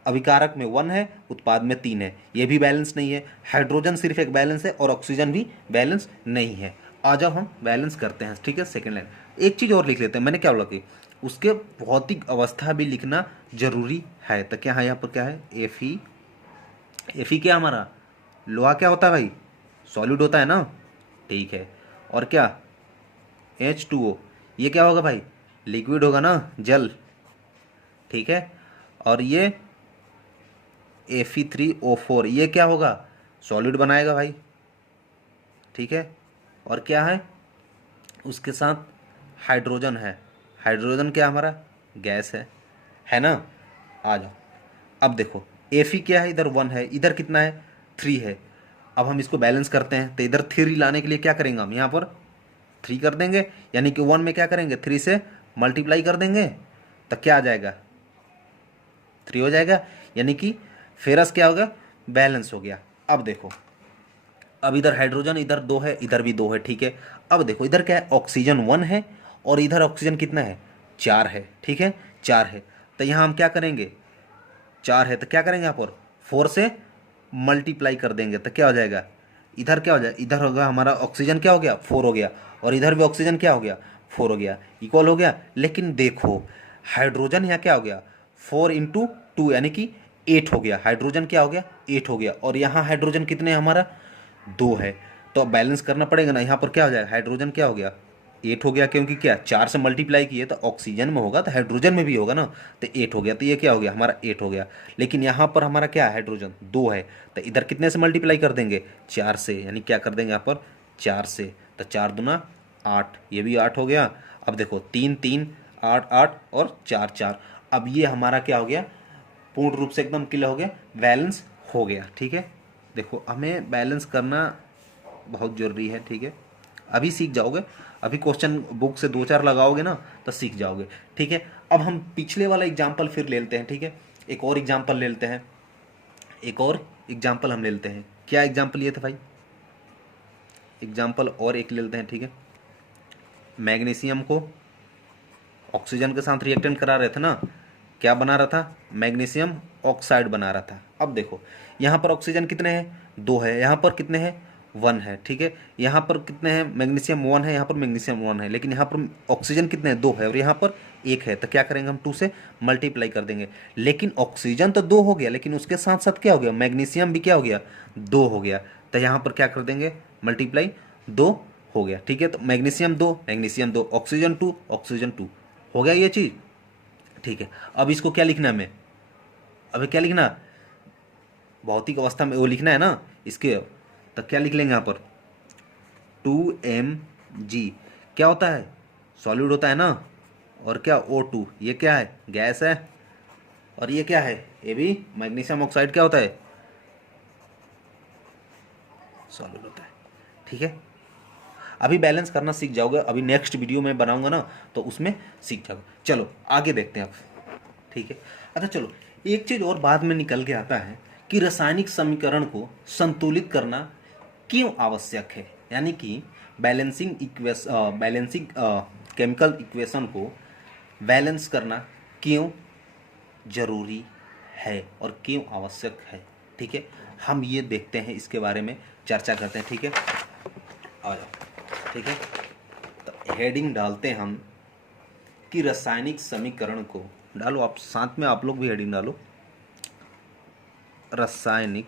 अभिकारक में 1 है, उत्पाद में 3 है, ये भी बैलेंस नहीं है। हाइड्रोजन सिर्फ एक बैलेंस है और ऑक्सीजन भी बैलेंस नहीं है। आ जाओ हम बैलेंस करते हैं, ठीक है। सेकेंड लाइन एक चीज़ और लिख लेते हैं, मैंने क्या बोला कि उसके भौतिक अवस्था भी लिखना जरूरी है। तो क्या है यहाँ पर, क्या है, Fe क्या हमारा लोहा क्या होता है भाई, सॉलिड होता है ना, ठीक है। और क्या H2O, ये क्या होगा भाई, लिक्विड होगा ना, जल, ठीक है। और ये Fe3O4 ये क्या होगा, सॉलिड बनाएगा भाई, ठीक है। और क्या है उसके साथ, हाइड्रोजन है, हाइड्रोजन क्या हमारा गैस है ना। आ जाओ अब देखो Fe क्या है, इधर 1 है, इधर कितना है, 3 है। अब हम इसको बैलेंस करते हैं, तो इधर 3 लाने के लिए क्या करेंगे हम, यहाँ पर 3 कर देंगे, यानी कि 1 में क्या करेंगे, 3 से मल्टीप्लाई कर देंगे, तो क्या आ जाएगा, 3 हो जाएगा, यानी कि फेरस क्या होगा, बैलेंस हो गया। अब देखो अब इधर हाइड्रोजन इधर 2 है, इधर भी 2 है, ठीक है। अब देखो इधर क्या है, ऑक्सीजन 1 है और इधर ऑक्सीजन कितना है, 4 है, ठीक है, 4 है। तो यहाँ हम क्या करेंगे, 4 है तो क्या करेंगे, यहाँ पर 4 से मल्टीप्लाई कर देंगे, तो क्या हो जाएगा, इधर क्या हो जाएगा, इधर होगा हमारा ऑक्सीजन क्या हो गया, 4 हो गया, और इधर भी ऑक्सीजन क्या हो गया, 4 हो गया, इक्वल हो गया। लेकिन देखो हाइड्रोजन यहाँ क्या हो गया, 4 × 2 यानी कि 8 हो गया, हाइड्रोजन क्या हो गया, 8 हो गया, और यहाँ हाइड्रोजन कितने हमारा 2 है। तो अब बैलेंस करना पड़ेगा ना, यहाँ पर क्या हो जाएगा, हाइड्रोजन क्या हो गया, 8 हो गया, क्योंकि क्या 4 से मल्टीप्लाई किए तो ऑक्सीजन में होगा तो हाइड्रोजन में भी होगा ना, तो 8 हो गया, तो ये क्या हो गया हमारा 8 हो गया। लेकिन यहाँ पर हमारा क्या है, हाइड्रोजन 2 है, तो इधर कितने से मल्टीप्लाई कर देंगे, 4 से, यानी क्या कर देंगे यहाँ पर 4 से, तो 4 दूना 8, ये भी 8 हो गया। अब देखो 3 3 8 8 और 4 4, अब ये हमारा क्या हो गया, पूर्ण रूप से एकदम क्लियर हो गया, बैलेंस हो गया, ठीक है। देखो हमें बैलेंस करना बहुत ज़रूरी है, ठीक है। अभी सीख जाओगे, अभी क्वेश्चन बुक से 2 4 लगाओगे ना तो सीख जाओगे, ठीक है। अब हम पिछले वाला एग्जाम्पल फिर ले लेते हैं, ठीक है। एक और एग्जाम्पल ले लेते हैं, एक और एग्जाम्पल हम ले लेते हैं। क्या एग्जाम्पल लिए थे भाई, एग्जाम्पल और एक ले लेते हैं, ठीक है। मैग्नीशियम को ऑक्सीजन के साथ रिएक्टेंट करा रहे थे ना, क्या बना रहा था, मैग्नीशियम ऑक्साइड बना रहा था। अब देखो यहाँ पर ऑक्सीजन कितने हैं, 2 है, यहाँ पर कितने हैं, 1 है, ठीक है। यहाँ पर कितने हैं, मैग्नीशियम 1 है, यहाँ पर मैग्नीशियम 1 है, लेकिन यहाँ पर ऑक्सीजन कितने हैं, 2 है, और यहाँ पर 1 है, तो क्या करेंगे हम 2 से मल्टीप्लाई कर देंगे। लेकिन ऑक्सीजन तो 2 हो गया, लेकिन उसके साथ साथ क्या हो गया, मैग्नीशियम भी क्या हो गया, 2 हो गया, तो यहाँ पर क्या कर देंगे, मल्टीप्लाई 2 हो गया, ठीक है। तो मैग्नीशियम 2 मैग्नीशियम 2, ऑक्सीजन 2 ऑक्सीजन 2 हो गया ये चीज़, ठीक है। अब इसको क्या लिखना है, मैं अभी क्या लिखना, भौतिक अवस्था में वो लिखना है ना इसके, तो क्या लिख लेंगे यहाँ पर 2Mg, क्या होता है, सॉलिड होता है ना, और क्या O2 ये क्या है, गैस है, और ये क्या है, ये भी मैग्नीशियम ऑक्साइड क्या होता है, सॉलिड होता है, ठीक है। अभी बैलेंस करना सीख जाओगे, अभी नेक्स्ट वीडियो में बनाऊंगा ना तो उसमें सीख जाओगे। चलो आगे देखते हैं अब, ठीक है। अच्छा चलो एक चीज़ और बाद में निकल के आता है कि रासायनिक समीकरण को संतुलित करना क्यों आवश्यक है, यानी कि बैलेंसिंग केमिकल इक्वेशन को बैलेंस करना क्यों जरूरी है और क्यों आवश्यक है, ठीक है। हम ये देखते हैं, इसके बारे में चर्चा करते हैं, ठीक है। आ जाओ, ठीक है। तो हेडिंग डालते हैं हम कि रासायनिक समीकरण को, डालो आप साथ में, आप लोग भी हेडिंग डालो, रासायनिक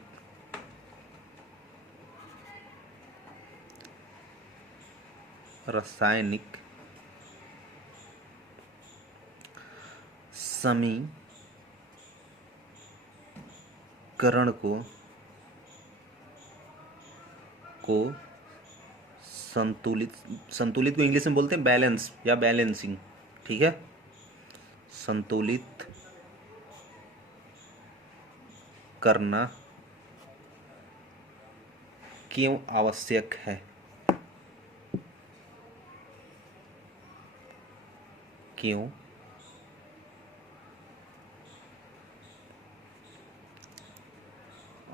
समीकरण को संतुलित संतुलित को इंग्लिश में बोलते हैं बैलेंस या बैलेंसिंग, ठीक है। संतुलित करना क्यों आवश्यक है? क्यों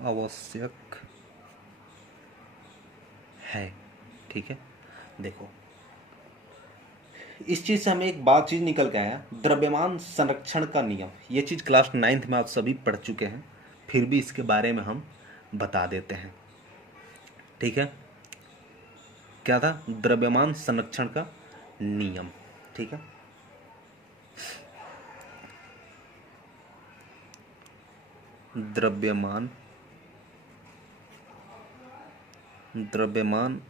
आवश्यक है, ठीक है। देखो, इस चीज से हमें एक बात चीज निकल के आया, द्रव्यमान संरक्षण का नियम। ये चीज क्लास 9th में आप सभी पढ़ चुके हैं, फिर भी इसके बारे में हम बता देते हैं, ठीक है। क्या था? द्रव्यमान संरक्षण का नियम, ठीक है। द्रव्यमान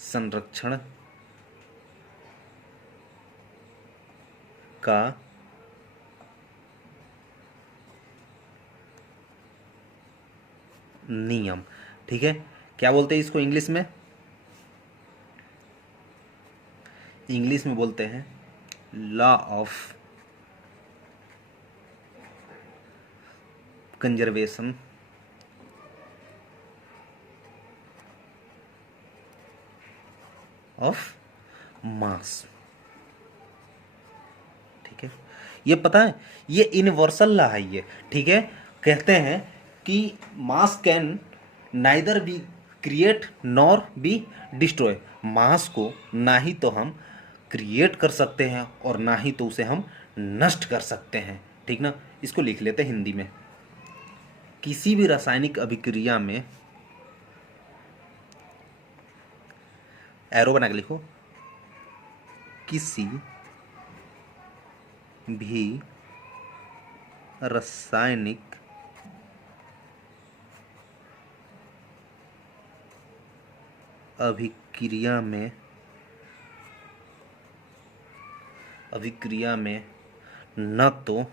संरक्षण का नियम, ठीक है। क्या बोलते हैं इसको इंग्लिश में? इंग्लिश में बोलते हैं law of conservation of mass, ठीक है। ये पता है, ये यूनिवर्सल लॉ है ये, ठीक है। कहते हैं कि mass can neither be create nor be destroy. Mass को ना ही तो हम क्रिएट कर सकते हैं और ना ही तो उसे हम नष्ट कर सकते हैं, ठीक ना। इसको लिख लेते हैं हिंदी में। किसी भी रासायनिक अभिक्रिया में, एरो बना के लिखो, किसी भी रासायनिक अभिक्रिया में न तो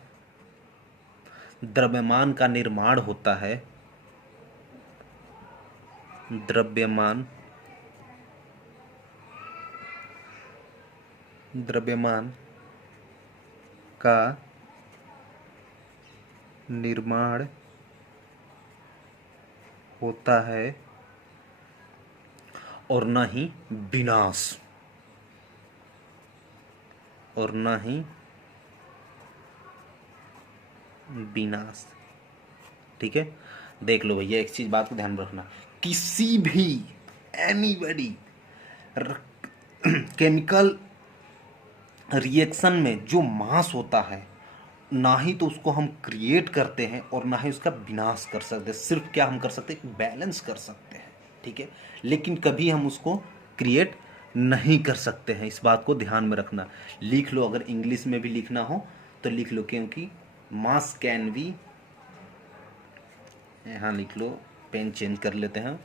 द्रव्यमान का निर्माण होता है, द्रव्यमान का निर्माण होता है और न ही विनाश, ठीक है। देख लो भैया, एक चीज बात को ध्यान रखना, किसी भी एनीबॉडी केमिकल रिएक्शन में जो मास होता है, ना ही तो उसको हम क्रिएट करते हैं और ना ही उसका विनाश कर सकते हैं। सिर्फ क्या हम कर सकते हैं? बैलेंस कर सकते हैं, ठीक है। लेकिन कभी हम उसको क्रिएट नहीं कर सकते हैं, इस बात को ध्यान में रखना। लिख लो, अगर इंग्लिश में भी लिखना हो तो लिख लो, क्योंकि मास कैन बी, यहाँ लिख लो, पेन चेंज कर लेते हैं,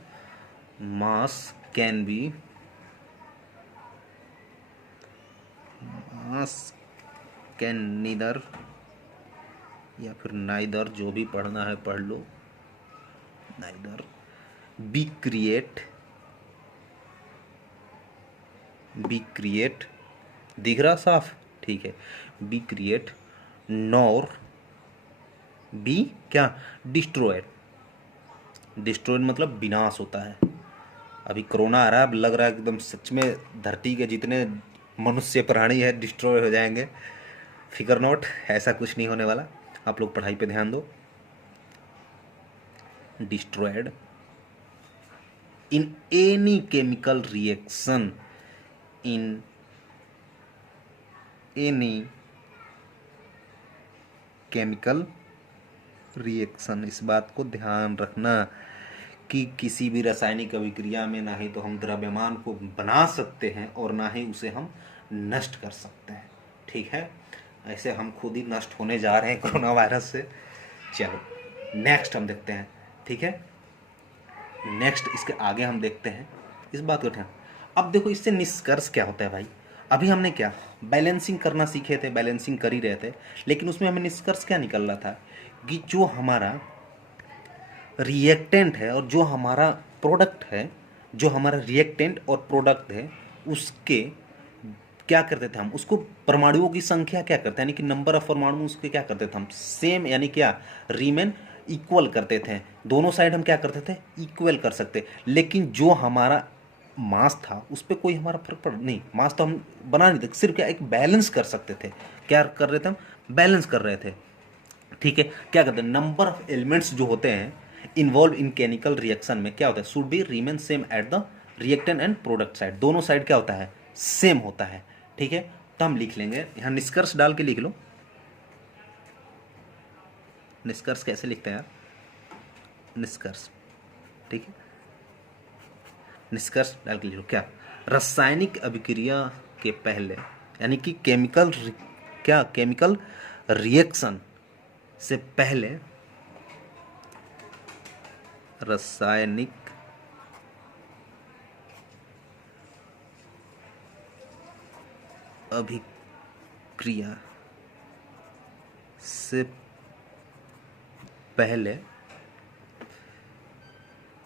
मास कैन बी नीदर, या फिर नाइदर, जो भी पढ़ना है पढ़ लो, नाइदर बी क्रिएट, दिख रहा साफ, ठीक है। बी क्रिएट नॉर बी क्या? डिस्ट्रॉयड मतलब विनाश होता है। अभी कोरोना आ रहा है, अब लग रहा है एकदम सच में धरती के जितने मनुष्य प्राणी है डिस्ट्रॉय हो जाएंगे। फिकर नॉट, ऐसा कुछ नहीं होने वाला, आप लोग पढ़ाई पे ध्यान दो। Destroyed in any chemical reaction, in any chemical reaction, इस बात को ध्यान रखना कि किसी भी रासायनिक अभिक्रिया में ना ही तो हम द्रव्यमान को बना सकते हैं और ना ही उसे हम नष्ट कर सकते हैं, ठीक है। ऐसे हम खुद ही नष्ट होने जा रहे हैं कोरोना वायरस से। चलो नेक्स्ट हम देखते हैं, ठीक है। नेक्स्ट इसके आगे हम देखते हैं इस बात को ध्यान। अब देखो इससे निष्कर्ष क्या होता है भाई, अभी हमने क्या बैलेंसिंग करना सीखे थे, बैलेंसिंग कर ही रहे थे, लेकिन उसमें हमें निष्कर्ष क्या निकल रहा था कि जो हमारा रिएक्टेंट है और जो हमारा प्रोडक्ट है, जो हमारा रिएक्टेंट और प्रोडक्ट है, उसके क्या करते थे हम, उसको परमाणुओं की संख्या क्या करते हैं, यानी कि नंबर ऑफ परमाणु उसके क्या करते थे हम, सेम यानी क्या रीमेन इक्वल करते थे, दोनों साइड हम क्या करते थे इक्वल कर सकते। लेकिन जो हमारा मास था उस पर कोई हमारा फर्क पड़ नहीं, मास तो हम बना नहीं थे, सिर्फ क्या एक बैलेंस कर सकते थे। क्या कर रहे थे हम, बैलेंस कर रहे थे। ठीक है, क्या करते हैं, नंबर ऑफ एलिमेंट्स जो होते हैं इन्वॉल्व इन केमिकल रिएक्शन में क्या होता है, should be remain same at the reactant and product side, दोनों साइड क्या होता है सेम होता है। ठीक है, तो हम लिख लेंगे यहाँ निष्कर्ष डाल के लिख लो। निष्कर्ष कैसे लिखते हैं यार, निष्कर्ष, ठीक है, निष्कर्ष डाल के लिख लो क्या, रासायनिक अभिक्रिया के पहले यानी कि केमिकल क्या केमिकल रिएक्शन से पहले रासायनिक अभिक्रिया से पहले,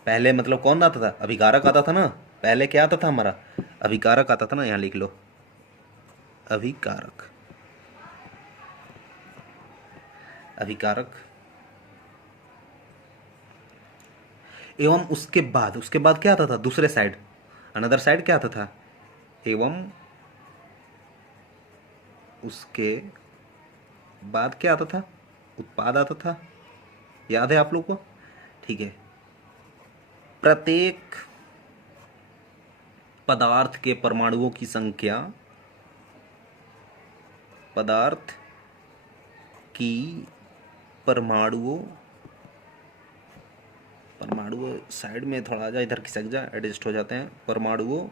पहले मतलब कौन आता था, अभिकारक आता था ना, पहले क्या आता था हमारा अभिकारक आता था ना, यहाँ लिख लो अभिकारक, अभिकारक। एवं उसके बाद क्या आता था दूसरे साइड, अनदर साइड क्या आता था, एवं उसके बाद क्या आता था, उत्पाद आता था, याद है आप लोग को, ठीक है। प्रत्येक पदार्थ के परमाणुओं की संख्या, पदार्थ की परमाणुओं, परमाणु साइड में थोड़ा आ जा, इधर खिसक जा, एडजस्ट हो जाते हैं, परमाणुओं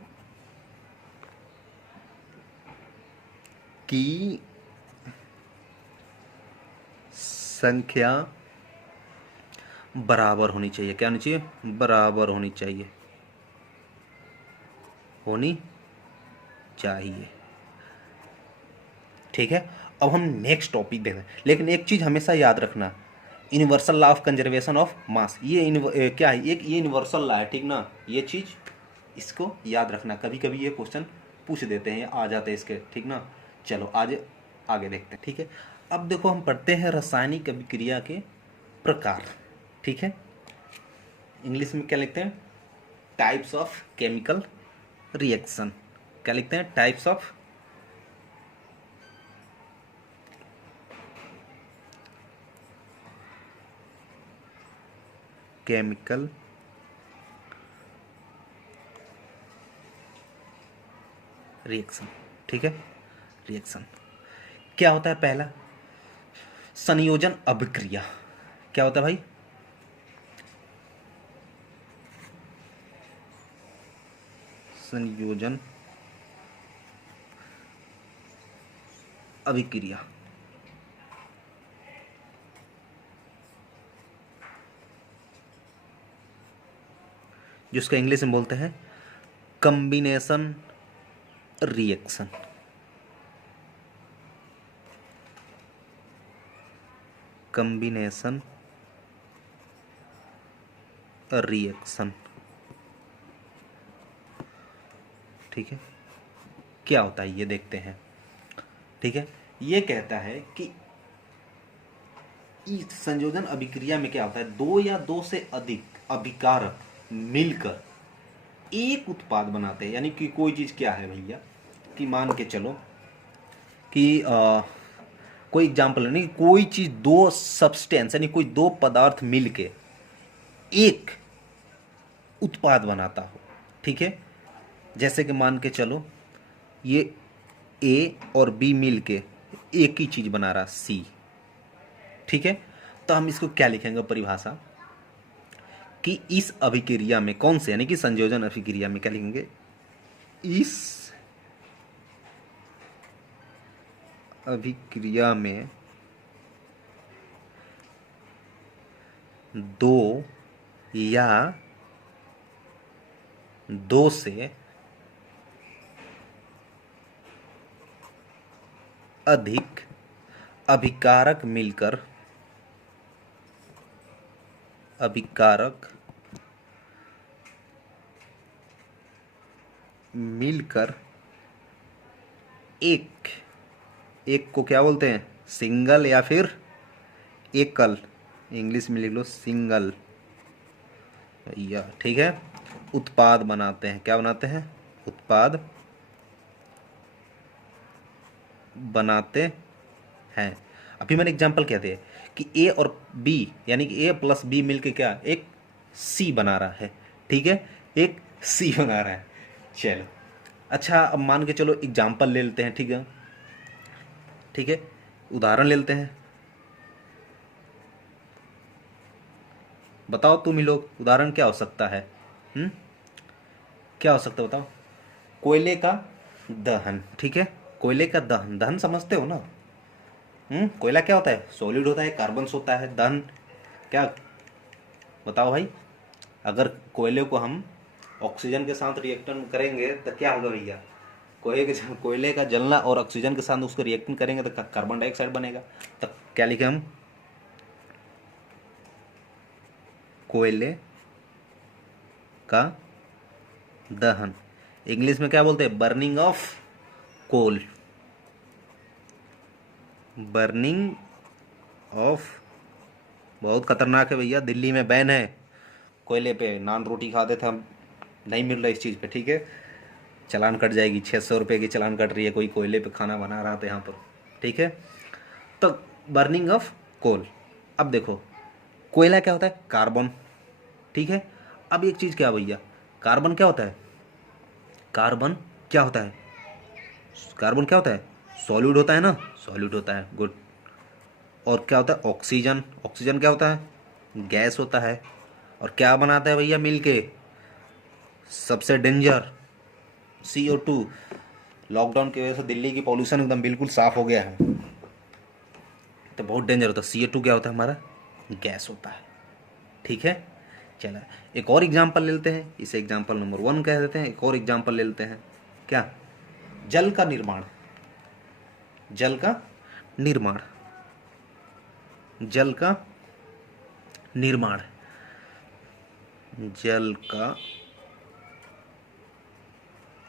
की संख्या बराबर होनी चाहिए, क्या होनी चाहिए, बराबर होनी चाहिए, होनी चाहिए। ठीक है, अब हम नेक्स्ट टॉपिक देखें, लेकिन एक चीज हमेशा याद रखना, universal law of conservation of mass, ये क्या है, एक ये यूनिवर्सल लॉ है, ठीक ना, ये चीज इसको याद रखना, कभी कभी ये क्वेश्चन पूछ देते हैं, आ जाते हैं इसके, ठीक ना। चलो आज आगे देखते हैं, ठीक है। अब देखो हम पढ़ते हैं रासायनिक अभिक्रिया के प्रकार, ठीक है, इंग्लिश में क्या लिखते हैं, टाइप्स ऑफ केमिकल रिएक्शन, क्या लिखते हैं, टाइप्स ऑफ केमिकल रिएक्शन, ठीक है। रिएक्शन क्या होता है, पहला संयोजन अभिक्रिया, क्या होता है भाई, संयोजन अभिक्रिया, जिसको इंग्लिश में बोलते हैं कॉम्बिनेशन रिएक्शन, कॉम्बिनेशन रिएक्शन, ठीक है। क्या होता है ये देखते हैं, ठीक है। ये कहता है कि इस संयोजन अभिक्रिया में क्या होता है, दो या दो से अधिक अभिकारक मिलकर एक उत्पाद बनाते हैं, यानी कि कोई चीज क्या है भैया, कि मान के चलो कि कोई एग्जाम्पल है, नहीं कोई चीज दो सब्सटेंस यानी कोई दो पदार्थ मिलके एक उत्पाद बनाता हो, ठीक है। जैसे कि मान के चलो ये ए और बी मिल के एक ही चीज बना रहा सी, ठीक है। तो हम इसको क्या लिखेंगे परिभाषा, कि इस अभिक्रिया में कौन से यानी कि संयोजन अभिक्रिया में क्या लिखेंगे, इस अभिक्रिया में दो या दो से अधिक अभिकारक मिलकर एक को क्या बोलते हैं, सिंगल या फिर एकल, इंग्लिश में लिख लो सिंगल भैया, ठीक है, उत्पाद बनाते हैं। क्या बनाते हैं, उत्पाद बनाते हैं। अभी मैंने एग्जांपल क्या दिया कि ए और बी यानी कि ए प्लस बी मिलके क्या एक सी बना रहा है, ठीक है, एक सी बना रहा है। चलो अच्छा, अब मान के चलो एग्जांपल ले लेते हैं, ठीक है, ठीक है, उदाहरण ले लेते हैं। बताओ तुम ही लोग, उदाहरण क्या हो सकता है? क्या हो सकता है बताओ? कोयले का दहन, ठीक है, कोयले का दहन, दहन समझते हो ना? कोयला क्या होता है, सॉलिड होता है, कार्बन्स होता है, दहन क्या, बताओ भाई। अगर कोयले को हम ऑक्सीजन के साथ रिएक्शन करेंगे तो क्या होगा भैया, कोयले का जलना और ऑक्सीजन के साथ उसको रिएक्शन करेंगे तो कार्बन डाइऑक्साइड बनेगा। तो क्या लिखे हम, कोयले का दहन, इंग्लिश में क्या बोलते हैं, burning of coal, burning of, बहुत खतरनाक है भैया, दिल्ली में बैन है कोयले पे, नान रोटी खाते थे हम, नहीं मिल रहा इस चीज़ पे, ठीक है, चालान कट जाएगी, 600 रुपये की चालान कट रही है, कोई कोयले पे खाना बना रहा था यहाँ पर, ठीक है। तो बर्निंग ऑफ कोल, अब देखो कोयला क्या होता है, कार्बन, ठीक है। अब एक चीज़ क्या भैया, कार्बन क्या होता है, कार्बन क्या होता है, कार्बन क्या होता है, सॉलिड होता है ना, सॉलिड होता है, गुड। और क्या होता है, ऑक्सीजन, ऑक्सीजन क्या होता है, गैस होता है। और क्या बनाता है भैया मिलके, सबसे डेंजर CO2। लॉकडाउन की वजह से दिल्ली की पॉल्यूशन एकदम बिल्कुल साफ हो गया है, तो बहुत डेंजर होता है। CO2 क्या होता है हमारा, गैस होता है, ठीक है। चला एक और एग्जांपल ले लेते हैं, इसे एग्जांपल नंबर 1 कह देते हैं। एक और एग्जांपल ले लेते हैं, क्या, जल का निर्माण, जल का निर्माण, जल का निर्माण, जल का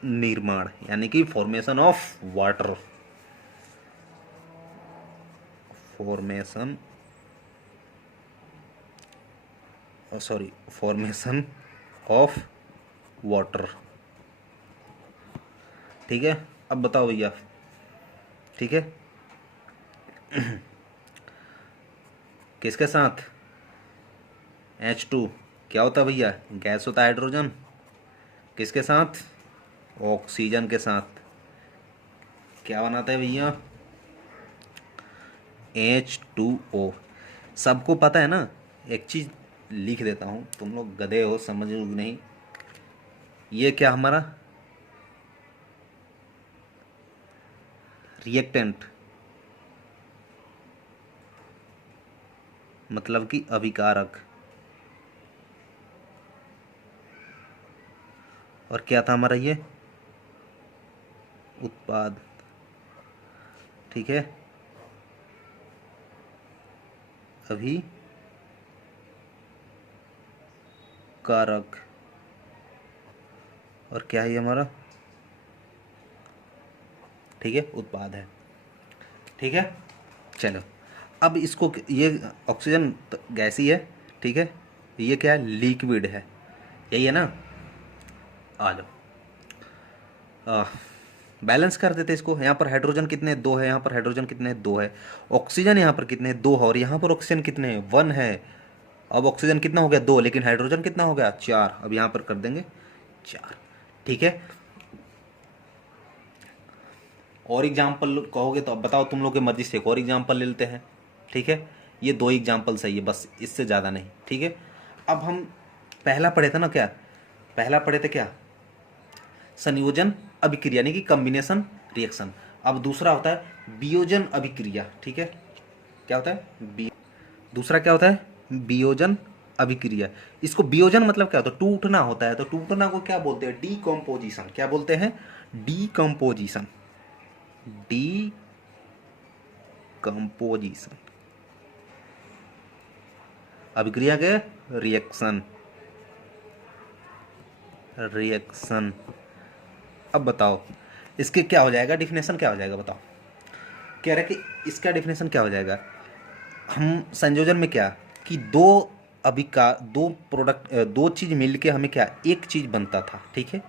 निर्माण यानी कि formation of water, formation formation of water, ठीक है। अब बताओ भैया, ठीक है, किसके साथ, H2 क्या होता है भैया, गैस होता है, हाइड्रोजन, किसके साथ, ऑक्सीजन के साथ, क्या बनाता है भैया, H2O। सबको पता है ना, एक चीज़ लिख देता हूँ, तुम लोग गधे हो, समझोगे नहीं। ये क्या हमारा रिएक्टेंट, मतलब कि अभिकारक, और क्या था हमारा ये उत्पाद, ठीक है, अभिकारक, और क्या है ये हमारा, ठीक है, उत्पाद है, ठीक है। चलो अब इसको, ये ऑक्सीजन तो गैस ही है, ठीक है, ये क्या है, लिक्विड है, यही है ना। आ जाओ, बैलेंस कर देते इसको। यहाँ पर हाइड्रोजन कितने, 2 है, यहाँ पर हाइड्रोजन कितने, 2 है। ऑक्सीजन यहाँ पर कितने, 2 है, और यहाँ पर ऑक्सीजन कितने, 1 है। अब ऑक्सीजन कितना हो गया, 2, लेकिन हाइड्रोजन कितना हो गया, 4। अब यहाँ पर कर देंगे 4, ठीक है। और एग्जाम्पल कहोगे तो अब बताओ, तुम लोग की मर्जी से एक और एग्जाम्पल ले लेते हैं, ठीक है। ये 2 एग्जाम्पल सही है बस, इससे ज़्यादा नहीं, ठीक है। अब हम पहला पढ़े थे ना, क्या पहला पढ़े थे, क्या, संयोजन अभिक्रिया यानी कि कॉम्बिनेशन रिएक्शन। अब दूसरा होता है वियोजन अभिक्रिया, ठीक है। क्या होता है, दूसरा क्या होता है, वियोजन अभिक्रिया। इसको वियोजन मतलब क्या होता है, टूटना होता है। तो टूटना को क्या बोलते हैं, डीकम्पोजिशन। क्या बोलते हैं, डीकम्पोजिशन। डीकम्पोजिशन अभिक्रिया के रिएक्शन। रिएक्शन। अब बताओ इसके क्या हो जाएगा, डिफिनेशन क्या हो जाएगा, बताओ। कह रहे कि इसका डिफिनेशन क्या हो जाएगा, हम संयोजन में क्या कि दो प्रोडक्ट, दो चीज़ मिलके हमें क्या एक चीज़ बनता था, ठीक है।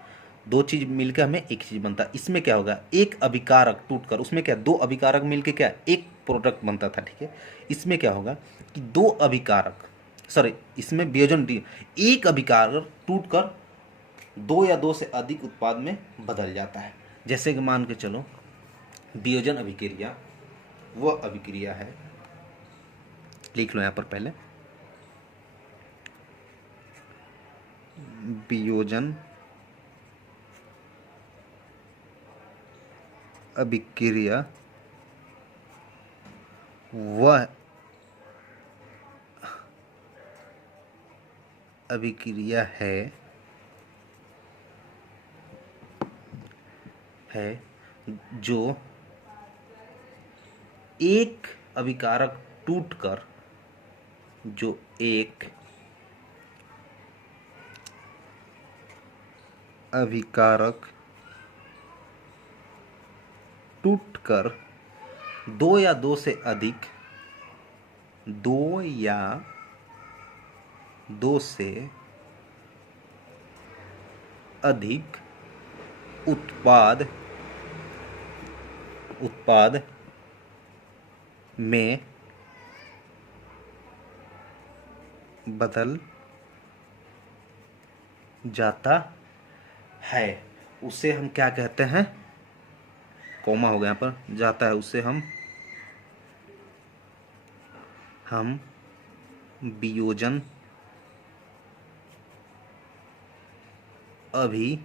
दो चीज़ मिलके हमें एक चीज़ बनता। इसमें क्या होगा, एक अभिकारक टूटकर उसमें क्या दो अभिकारक मिलके क्या एक प्रोडक्ट बनता था, ठीक है। इसमें क्या होगा कि दो अभिकारक, सॉरी इसमें वियोजन एक अभिकारक टूटकर दो या दो से अधिक उत्पाद में बदल जाता है। जैसे कि मान के चलो वियोजन अभिक्रिया वह अभिक्रिया है, लिख लो यहाँ पर पहले, वियोजन अभिक्रिया वह अभिक्रिया है जो एक अभिकारक टूटकर, जो एक अभिकारक टूटकर दो या दो से अधिक, दो या दो से अधिक उत्पाद में बदल जाता है, उसे हम क्या कहते हैं, कोमा हो गया यहाँ पर, जाता है, उसे हम वियोजन अभिक्रिया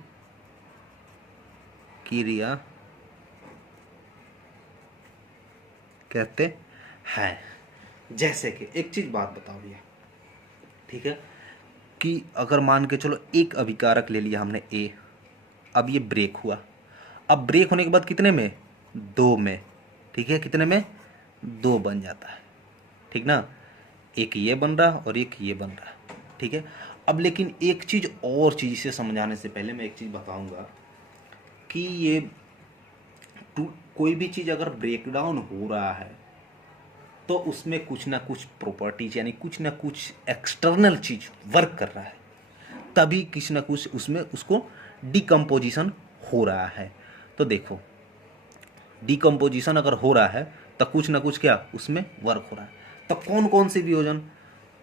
कहते हैं। जैसे कि एक चीज बात बताओ भैया, ठीक है, कि अगर मान के चलो एक अभिकारक ले लिया हमने ए, अब ये ब्रेक हुआ। अब ब्रेक होने के बाद कितने में, दो में, ठीक है, कितने में, दो बन जाता है, ठीक ना। एक ये बन रहा और एक ये बन रहा, ठीक है। अब लेकिन एक चीज और, चीज इसे समझाने से पहले मैं एक चीज बताऊंगा कि ये कोई भी चीज अगर ब्रेकडाउन हो रहा है तो उसमें कुछ ना कुछ प्रॉपर्टीज यानी कुछ ना कुछ एक्सटर्नल चीज वर्क कर रहा है, तभी कुछ ना कुछ उसमें उसको डिकम्पोजिशन हो रहा है। तो देखो डिकम्पोजिशन अगर हो रहा है तो कुछ ना कुछ क्या उसमें वर्क हो रहा है। तो कौन कौन से वियोजन,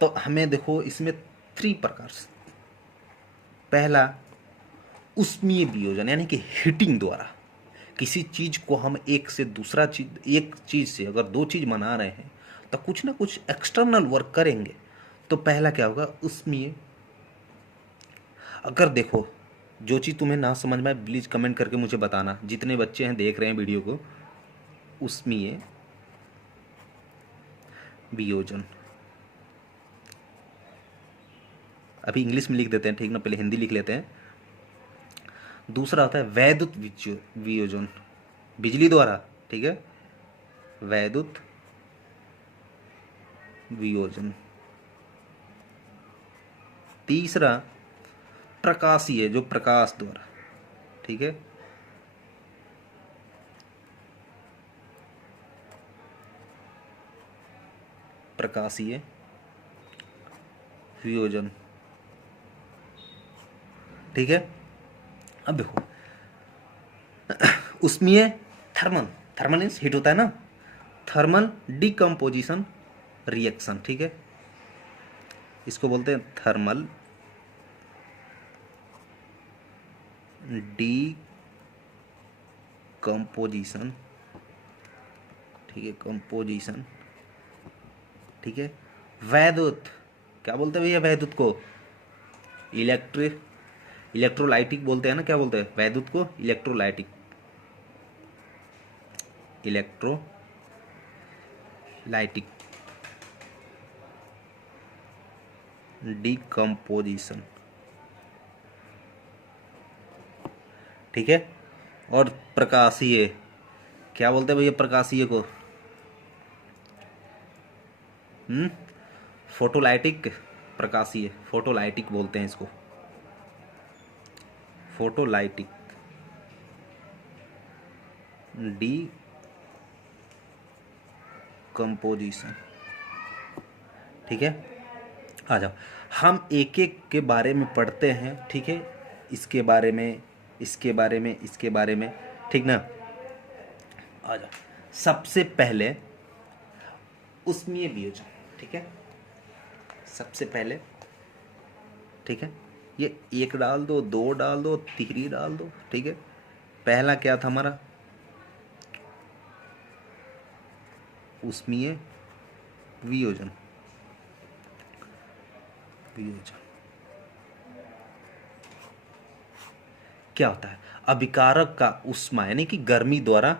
तो हमें देखो इसमें 3 प्रकार से। पहला उष्मीय वियोजन यानी कि हीटिंग द्वारा किसी चीज को हम एक से दूसरा चीज, एक चीज से अगर दो चीज बना रहे हैं तो कुछ ना कुछ एक्सटर्नल वर्क करेंगे। तो पहला क्या होगा, उष्मीय। अगर देखो जो चीज तुम्हें ना समझ में आए प्लीज कमेंट करके मुझे बताना, जितने बच्चे हैं देख रहे हैं वीडियो को। उष्मीय वियोजन, अभी इंग्लिश में लिख देते हैं, ठीक ना, पहले हिंदी लिख लेते हैं। दूसरा होता है वैद्युत वियोजन, बिजली द्वारा, ठीक है, वैद्युत वियोजन। तीसरा प्रकाशीय, जो प्रकाश द्वारा, ठीक है, प्रकाशीय वियोजन, ठीक है। अब देखो उसमें थर्मल, थर्मल मीन्स हीट होता है ना, थर्मल डिकम्पोजिशन रिएक्शन, ठीक है, इसको बोलते हैं थर्मल डिकम्पोजिशन, ठीक है, कंपोजिशन, ठीक है। वैद्युत, क्या बोलते हैं भैया वैद्युत को, इलेक्ट्रोलाइटिक बोलते हैं ना, क्या बोलते हैं वैद्युत को, इलेक्ट्रोलाइटिक, इलेक्ट्रोलाइटिक डिकम्पोजिशन, ठीक है। और प्रकाशीय, क्या बोलते हैं भैया प्रकाशीय को? फोटोलाइटिक, प्रकाशीय, फोटोलाइटिक बोलते हैं इसको, फोटोलाइटिक, डिकम्पोजिशन, ठीक है। आ जाओ, हम एक एक के बारे में पढ़ते हैं, ठीक है, इसके बारे में, इसके बारे में, इसके बारे में, ठीक ना। आ जाओ, सबसे पहले उष्मीय वियोजन, ठीक है, सबसे पहले, ठीक है। ये एक डाल दो, दो डाल दो, तीसरी डाल दो, ठीक है। पहला क्या था हमारा? उष्मीय वियोजन, वियोजन क्या होता है? अभिकारक का उष्मा यानी कि गर्मी द्वारा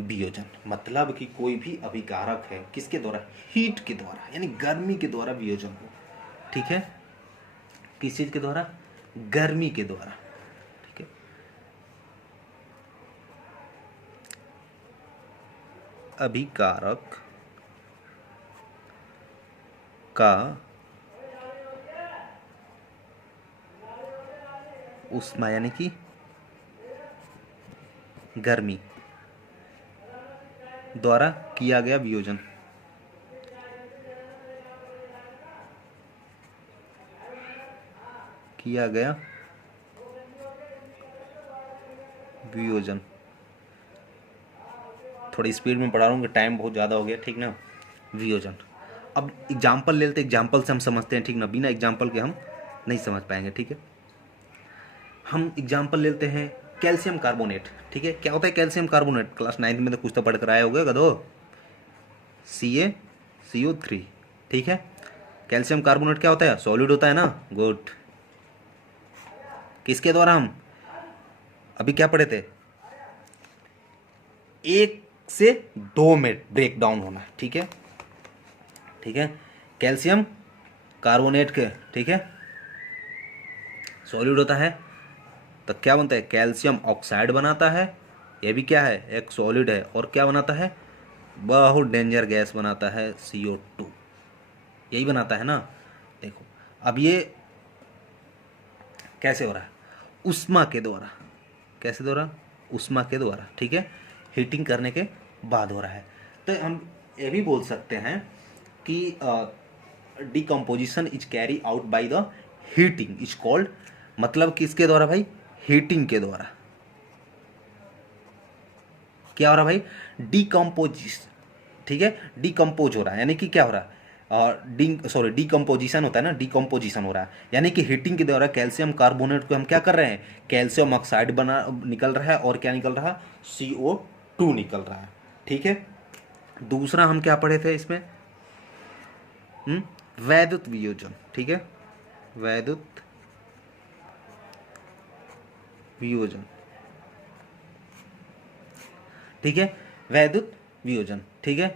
वियोजन, मतलब कि कोई भी अभिकारक है किसके द्वारा? हीट के द्वारा, यानी गर्मी के द्वारा वियोजन हो, ठीक है। किस चीज के द्वारा? गर्मी के द्वारा, ठीक है। अभिकारक का उष्मा यानी कि गर्मी द्वारा किया गया वियोजन, किया गया वियोजन। थोड़ी स्पीड में पढ़ा रहा हूँ, टाइम बहुत ज़्यादा हो गया, ठीक ना। वियोजन, अब एग्जाम्पल ले लेते हैं, एग्जाम्पल से हम समझते हैं, ठीक ना। बिना एग्जाम्पल के हम नहीं समझ पाएंगे, ठीक है। हम एग्जाम्पल लेते हैं कैल्शियम कार्बोनेट, ठीक है। क्या होता है कैल्शियम कार्बोनेट? क्लास 9 में तो कुछ तो पढ़ कर आए होगे गधो, CaCO3, ठीक है। कैल्शियम कार्बोनेट क्या होता है? सॉलिड होता है ना, गुड। किसके द्वारा? हम अभी क्या पढ़े थे? 1 से 2 में ब्रेक डाउन होना, ठीक है, ठीक है। कैल्शियम कार्बोनेट के, ठीक है, सॉलिड होता है, तो क्या बनता है? कैल्शियम ऑक्साइड बनाता है, ये भी क्या है? एक सॉलिड है, और क्या बनाता है? बहुत डेंजर गैस बनाता है, CO2, यही बनाता है ना। देखो अब ये कैसे हो रहा है? उष्मा के द्वारा, कैसे द्वारा? उष्मा के द्वारा, ठीक है, हीटिंग करने के बाद हो रहा है। तो हम ये भी बोल सकते हैं कि decomposition is carry out by the heating is called, मतलब किसके द्वारा भाई? हीटिंग के द्वारा। क्या हो रहा है भाई? डिकम्पोजिशन, ठीक है, डिकम्पोज हो रहा है, यानी कि क्या हो रहा है? डिकम्पोजिशन होता है ना, डिकम्पोजिशन हो रहा है, यानी कि हीटिंग के द्वारा कैल्शियम कार्बोनेट को हम क्या कर रहे हैं? कैल्शियम ऑक्साइड बना निकल रहा है, और क्या निकल रहा है? CO2 निकल रहा है, ठीक है। दूसरा हम क्या पढ़े थे इसमें? वैद्युत वियोजन, ठीक है, वैद्युत वियोजन, ठीक है, वैद्युत वियोजन, ठीक है।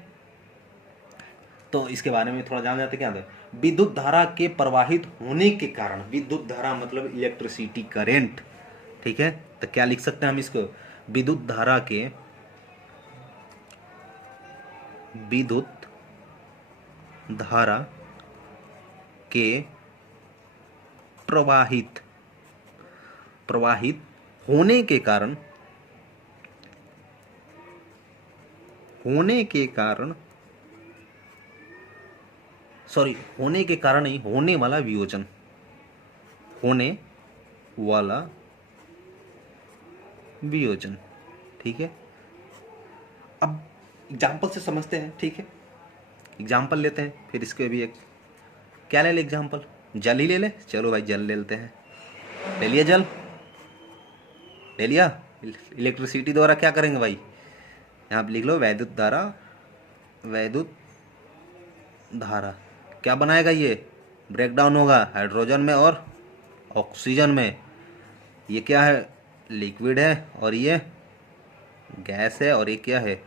तो इसके बारे में थोड़ा जान जाते, क्या है? विद्युत धारा के प्रवाहित होने के कारण, विद्युत धारा मतलब इलेक्ट्रिसिटी करेंट, ठीक है। तो क्या लिख सकते हैं हम इसको? विद्युत धारा के, विद्युत धारा के प्रवाहित, प्रवाहित होने के कारण, होने के कारण, सॉरी, होने के कारण नहीं, होने वाला वियोजन, होने वाला वियोजन, ठीक है। अब एग्जाम्पल से समझते हैं, ठीक है। एग्जाम्पल लेते हैं, फिर इसके भी एक, क्या ले ले एग्जाम्पल? जल ही ले ले, चलो भाई जल ले लेते हैं। ले लिया जल, ले लिया। इलेक्ट्रिसिटी द्वारा क्या करेंगे भाई? यहाँ पे लिख लो वैद्युत धारा, वैद्युत धारा क्या बनाएगा? ये ब्रेक डाउन होगा हाइड्रोजन में और ऑक्सीजन में। ये क्या है? लिक्विड है, और ये गैस है, और ये क्या है?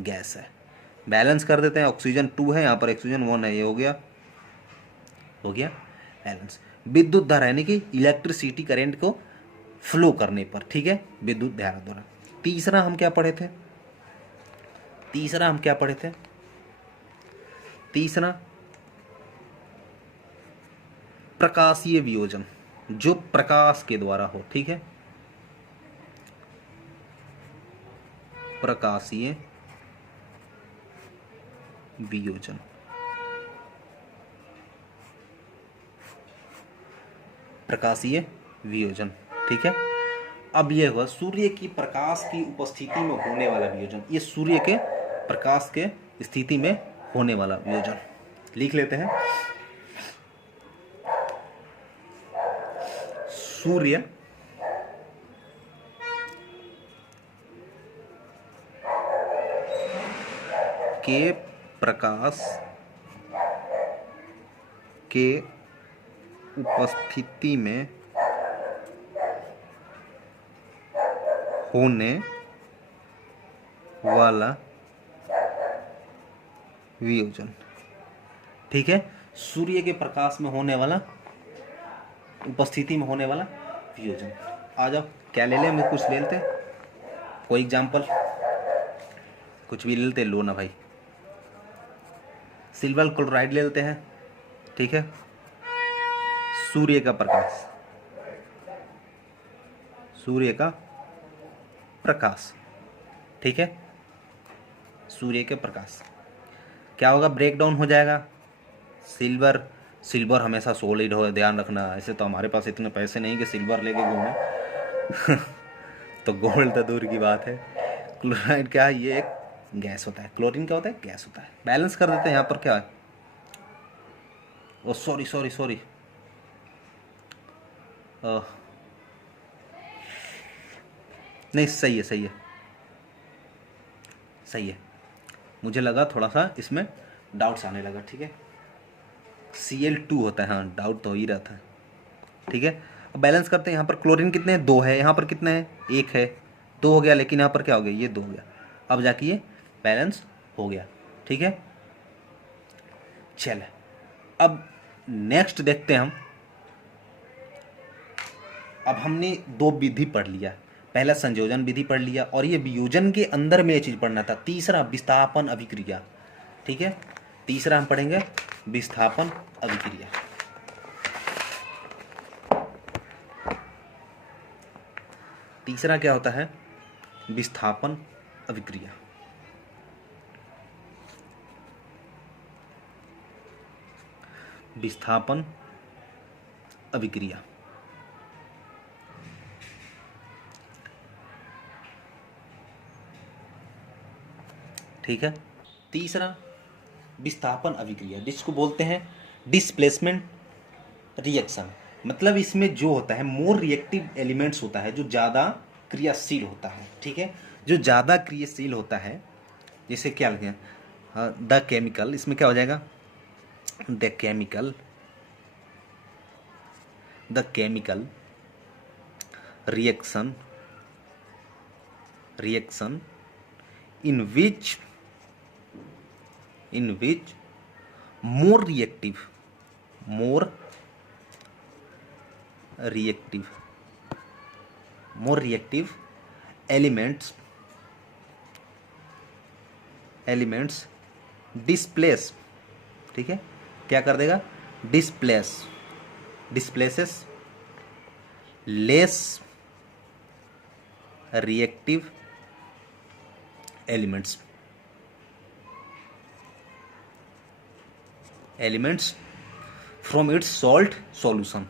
गैस है। बैलेंस कर देते हैं, ऑक्सीजन 2 है यहाँ पर, ऑक्सीजन 1 है, ये हो गया। हो गया बैलेंस। विद्युत धारा यानी कि इलेक्ट्रिसिटी करंट को फ्लो करने पर, ठीक है, विद्युत धारा द्वारा। तीसरा हम क्या पढ़े थे? तीसरा प्रकाशीय वियोजन, जो प्रकाश के द्वारा हो, ठीक है, प्रकाशीय वियोजन। प्रकाशीय वियोजन, ठीक है। अब ये हुआ सूर्य की प्रकाश की उपस्थिति में होने वाला वियोजन। ये सूर्य के प्रकाश के स्थिति में होने वाला वियोजन लिख लेते हैं। सूर्य के प्रकाश के उपस्थिति में होने वाला वियोजन, ठीक है। सूर्य के प्रकाश में होने वाला, उपस्थिति में होने वाला वियोजन। आ जाओ, क्या ले लें? हम कुछ ले लेते, कोई एग्जाम्पल, कुछ भी ले लेते। लो ना भाई, सिल्वर क्लोराइड ले लेते हैं, ठीक है। सूर्य का प्रकाश, सूर्य का प्रकाश, ठीक है, सूर्य के प्रकाश क्या होगा? ब्रेक डाउन हो जाएगा। सिल्वर हमेशा सॉलिड हो, ध्यान रखना। ऐसे तो हमारे पास इतने पैसे नहीं कि सिल्वर लेके घूमें तो गोल्ड तो दूर की बात है। क्लोराइड क्या है? ये एक गैस होता है। क्लोरीन क्या होता है? गैस होता है। बैलेंस कर देते हैं। यहाँ पर क्या है? ओ सॉरी नहीं, सही है। मुझे लगा थोड़ा सा इसमें डाउट्स आने लगा, ठीक है। Cl2 होता है, हाँ, डाउट तो हो ही रहा था, ठीक है। अब बैलेंस करते हैं। यहाँ पर क्लोरीन कितने हैं? 2 है। यहाँ पर कितने हैं? 1 है। 2 हो गया, लेकिन यहाँ पर क्या हो गया? ये 2 हो गया। अब जाके ये बैलेंस हो गया, ठीक है। चल, अब नेक्स्ट देखते हैं हम। अब हमने 2 विधि पढ़ लिया। पहला संयोजन विधि पढ़ लिया, और ये वियोजन के अंदर में ये चीज़ पढ़ना था। तीसरा विस्थापन अभिक्रिया, ठीक है। तीसरा हम पढ़ेंगे विस्थापन अभिक्रिया। तीसरा क्या होता है? विस्थापन अभिक्रिया। विस्थापन अभिक्रिया, ठीक है। तीसरा विस्थापन अभिक्रिया, जिसको बोलते हैं डिस्प्लेसमेंट रिएक्शन। मतलब इसमें जो होता है मोर रिएक्टिव एलिमेंट्स होता है, जो ज़्यादा क्रियाशील होता है, ठीक है। जो ज़्यादा क्रियाशील होता है, जैसे क्या लिखें? द केमिकल, इसमें क्या हो जाएगा? The chemical reaction in which more reactive elements displace, ठीक है। क्या कर देगा? displaces less reactive elements from its salt solution।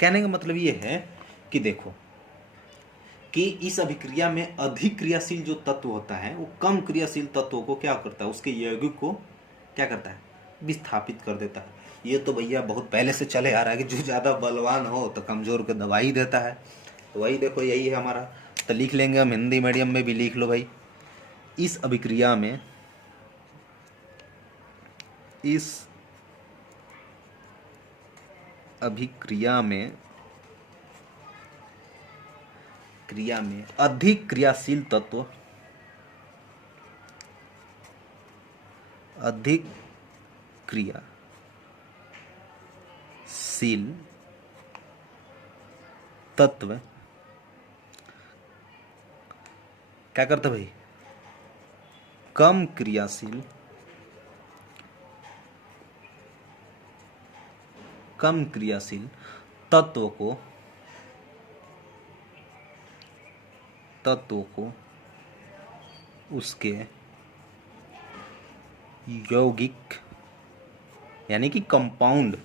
कहने का मतलब ये है कि देखो कि इस अभिक्रिया में अधिक क्रियाशील जो तत्व होता है वो कम क्रियाशील तत्वों को क्या करता है? उसके यौगिक को क्या करता है? विस्थापित कर देता है। ये तो भैया बहुत पहले से चले आ रहा है कि जो ज़्यादा बलवान हो तो कमज़ोर को दवाई देता है। तो वही देखो, यही है हमारा। तो लिख लेंगे हम, हिंदी मीडियम में भी लिख लो भाई। इस अभिक्रिया में क्रिया में अधिक क्रियाशील तत्व, अधिक क्रियाशील तत्व क्या करता भाई, कम क्रियाशील तत्व को उसके यौगिक यानी कि कंपाउंड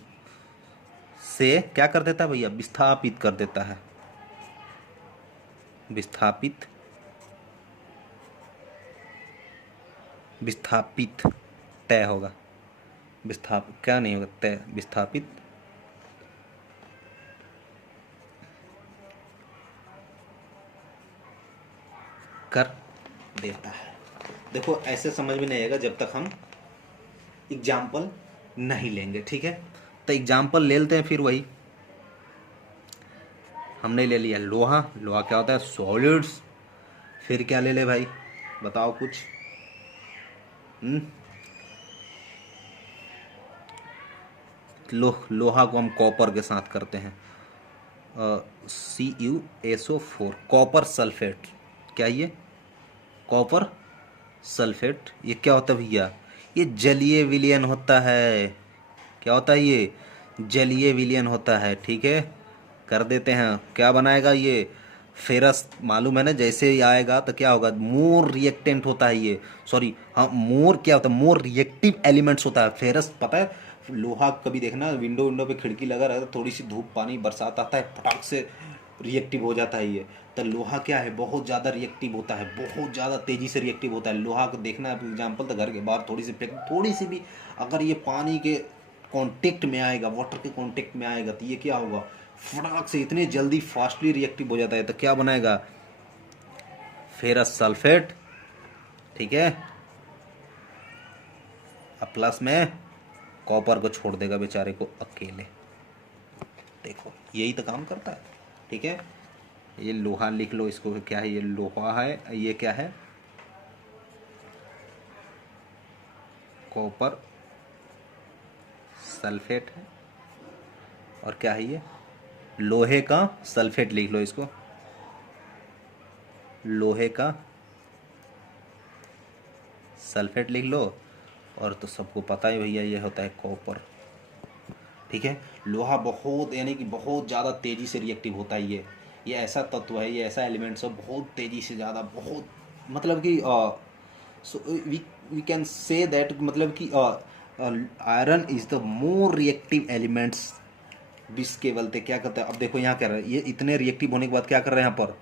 से क्या कर देता है भैया, विस्थापित कर देता है। विस्थापित तय होगा, क्या नहीं होगा, तय, विस्थापित कर देता है। देखो ऐसे समझ में नहीं आएगा जब तक हम एग्जाम्पल नहीं लेंगे, ठीक है। तो एग्जाम्पल ले लेते हैं, फिर वही हमने ले लिया लोहा क्या होता है, सॉलिड्स। फिर क्या ले ले भाई, बताओ कुछ। लोहा को हम कॉपर के साथ करते हैं, CuSO4, कॉपर सल्फेट। क्या ये कॉपर सल्फेट, ये क्या होता है भैया, ये जलीय विलयन होता है। क्या होता है ये, जलीय विलयन होता है, ठीक है। कर देते हैं, क्या बनाएगा ये, फेरस, मालूम है ना, जैसे ही आएगा तो क्या होगा, मोर रिएक्टेंट होता है ये, सॉरी हाँ, मोर क्या होता है, मोर रिएक्टिव एलिमेंट्स होता है। फेरस पता है, लोहा कभी देखना, विंडो पे खिड़की लगा रहता है, थोड़ी सी धूप पानी बरसात आता है, फटाक से रिएक्टिव हो जाता है ये। तो लोहा क्या है, बहुत ज़्यादा रिएक्टिव होता है, बहुत ज़्यादा तेज़ी से रिएक्टिव होता है। लोहा को देखना एग्जाम्पल, तो घर के बाहर थोड़ी सी भी अगर ये पानी के कांटेक्ट में आएगा, वाटर के कांटेक्ट में आएगा, तो ये क्या होगा, फटाक से इतने जल्दी फास्टली रिएक्टिव हो जाता है। तो क्या बनाएगा, फेरस सल्फेट, ठीक है। अब प्लस में कॉपर को छोड़ देगा बेचारे को अकेले। देखो यही तो काम करता है, ठीक है। ये लोहा लिख लो, इसको क्या है, ये लोहा है, ये क्या है, कॉपर सल्फेट है, और क्या है ये, लोहे का सल्फेट लिख लो इसको, लोहे का सल्फेट लिख लो। और तो सबको पता ही भैया ये होता है कॉपर, ठीक है। लोहा बहुत यानी कि बहुत ज़्यादा तेज़ी से रिएक्टिव होता है ये ऐसा तत्व है, ये ऐसा एलिमेंट्स है, बहुत तेज़ी से ज़्यादा, बहुत मतलब कि वी कैन से दैट, मतलब कि iron is the more reactive elements विस केवल थे। क्या करते हैं, अब देखो यहाँ क्या रहा है, ये इतने रिएक्टिव होने के बाद क्या कर रहे हैं, यहाँ पर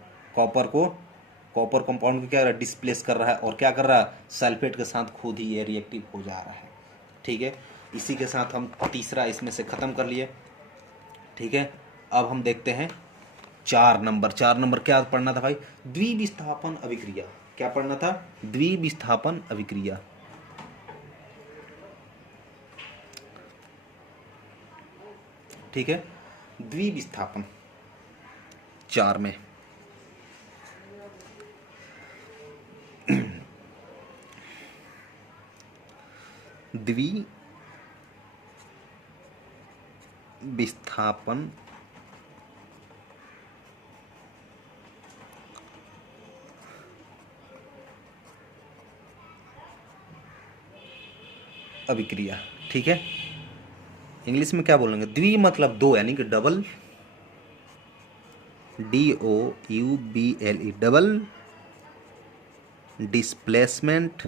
कॉपर कंपाउंड को क्या कर रहा है, डिस्प्लेस कर रहा है, और क्या कर रहा है, सल्फेट के साथ खुद ही ये रिएक्टिव हो जा रहा है, ठीक है। इसी के साथ हम तीसरा इसमें से ख़त्म कर लिए, ठीक है। अब हम देखते हैं 4 नंबर क्या पढ़ना था भाई, द्विविस्थापन अभिक्रिया। क्या पढ़ना था, द्विविस्थापन अभिक्रिया, ठीक है। द्विविस्थापन 4 में द्विविस्थापन अभिक्रिया, ठीक है। इंग्लिश में क्या बोलेंगे, द्वि मतलब दो, यानी कि डबल, DOUBLE, डबल डिस्प्लेसमेंट,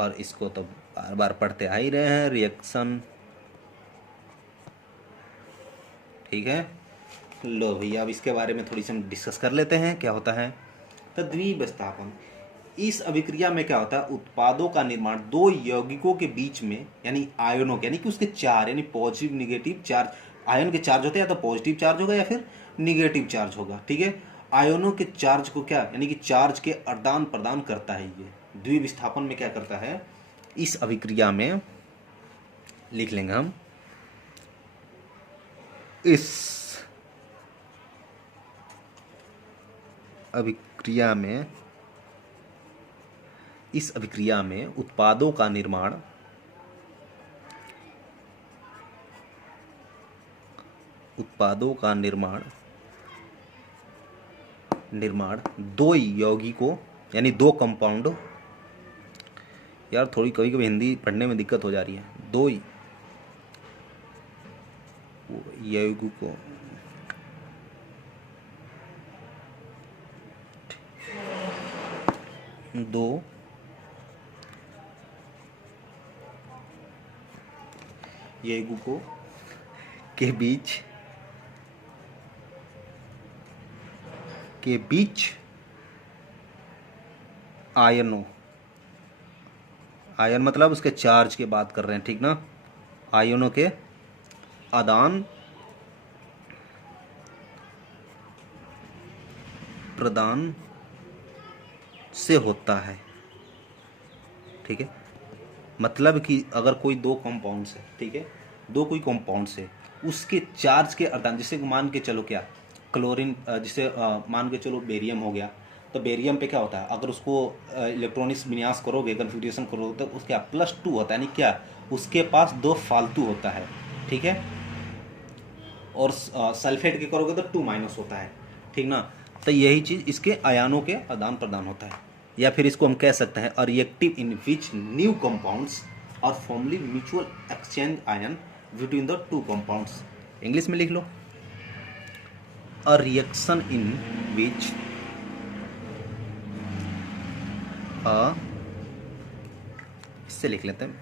और इसको तो बार बार पढ़ते आ ही रहे हैं, रिएक्शन, ठीक है। लो भैया अब इसके बारे में थोड़ी सी हम डिस्कस कर लेते हैं, क्या होता है। तो द्विविस्थापन, इस अभिक्रिया में क्या होता है, उत्पादों का निर्माण दो यौगिकों के बीच में, यानी आयनों के, यानी कि उसके चार, यानी पॉजिटिव निगेटिव चार्ज, आयन के चार्ज होते हैं, या तो पॉजिटिव चार्ज होगा या फिर निगेटिव चार्ज होगा, ठीक है। आयनों के चार्ज को क्या, यानी कि चार्ज के आदान प्रदान करता है। ये द्विविस्थापन में क्या करता है, इस अभिक्रिया में लिख लेंगे हम, इस अभिक्रिया में उत्पादों का निर्माण दो यौगिकों यानी दो कंपाउंड, यार थोड़ी कभी कभी हिंदी पढ़ने में दिक्कत हो जा रही है, दो यौगिकों के बीच आयन मतलब उसके चार्ज की बात कर रहे हैं, ठीक ना, आयनों के आदान प्रदान से होता है, ठीक है। मतलब कि अगर कोई दो कंपाउंड है, ठीक है, कोई कंपाउंड है, उसके चार्ज के आदान, जैसे मान के चलो क्या क्लोरीन, जिसे मान के चलो बेरियम हो गया, तो बेरियम पे क्या होता है, अगर उसको इलेक्ट्रॉनिक्स विन्यास करोगे, कन्फिग्रेशन करोगे, तो उसका +2 होता है, यानी क्या उसके पास 2 फालतू होता है, ठीक है। और सल्फेट के करोगे तो 2- होता है, ठीक ना। तो यही चीज़ इसके आयनों के आदान प्रदान होता है, या फिर इसको हम कह सकते हैं a reactive in which new compounds और formally mutual exchange ion between the two compounds. English में लिख लो, अ रिएक्शन इन विच इससे लिख लेते हैं,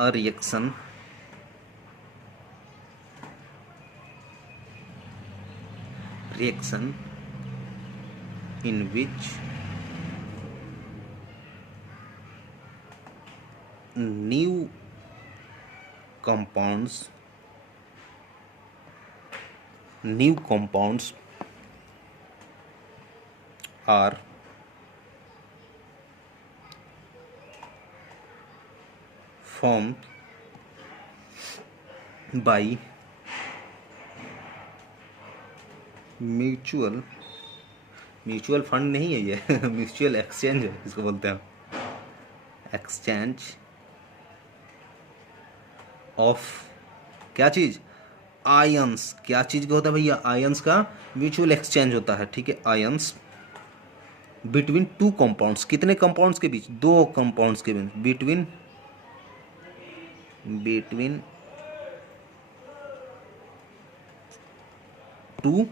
a reaction in which new compounds are formed by mutual fund नहीं है ये म्यूचुअल एक्सचेंज है, इसको बोलते हैं एक्सचेंज ऑफ क्या चीज़, आयंस। क्या चीज़ का होता है भैया, आयंस का म्यूचुअल एक्सचेंज होता है, ठीक है। आयंस बिटवीन टू कंपाउंड्स, कितने कंपाउंड्स के बीच, दो कंपाउंड्स के बीच, बिटवीन टू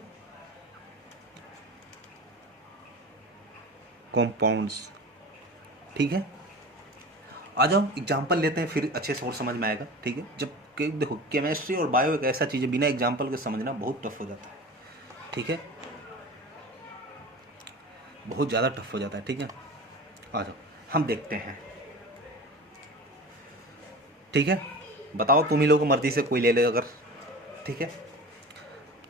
कंपाउंड्स, ठीक है। आ जाओ एग्जाम्पल लेते हैं, फिर अच्छे से और समझ में आएगा, ठीक है। जब देखो केमिस्ट्री और बायो एक ऐसा चीज़ है, बिना एग्जाम्पल के समझना बहुत टफ हो जाता है, ठीक है, बहुत ज़्यादा टफ हो जाता है, ठीक है। आ जाओ हम देखते हैं, ठीक है। बताओ तुम ही लोगों को मर्जी से कोई ले ले अगर, ठीक है।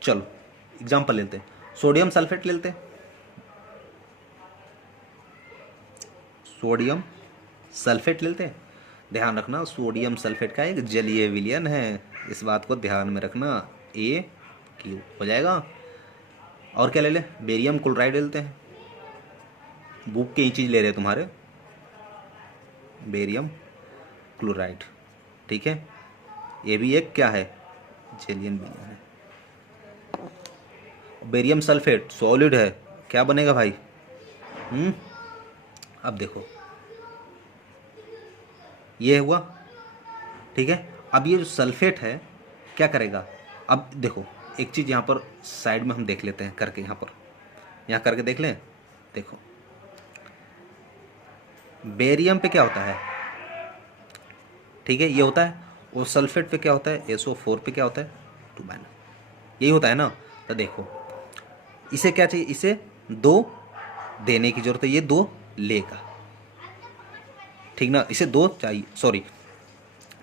चलो एग्जाम्पल लेते हैं, सोडियम सल्फेट लेते हैं, सोडियम सल्फेट लेते हैं। ध्यान रखना सोडियम सल्फेट का एक जलीय विलयन है, इस बात को ध्यान में रखना, AQ हो जाएगा। और क्या ले ले, बेरियम क्लोराइड लेते हैं, बुक के ही चीज़ ले रहे हैं तुम्हारे, बेरियम क्लोराइड, ठीक है। ये भी एक क्या है, जलीयन विलयन है। बेरियम सल्फेट सॉलिड है, क्या बनेगा भाई, अब देखो ये हुआ, ठीक है। अब ये जो सल्फेट है क्या करेगा, अब देखो एक चीज़ यहाँ पर साइड में हम देख लेते हैं करके, यहाँ करके देख लें। देखो बेरियम पे क्या होता है, ठीक है, ये होता है, और सल्फेट पे क्या होता है, SO4 पे क्या होता है, 2-, यही होता है ना। तो देखो इसे क्या चाहिए, इसे 2 देने की जरूरत है, ये 2 लेगा, ठीक ना, इसे 2 चाहिए, सॉरी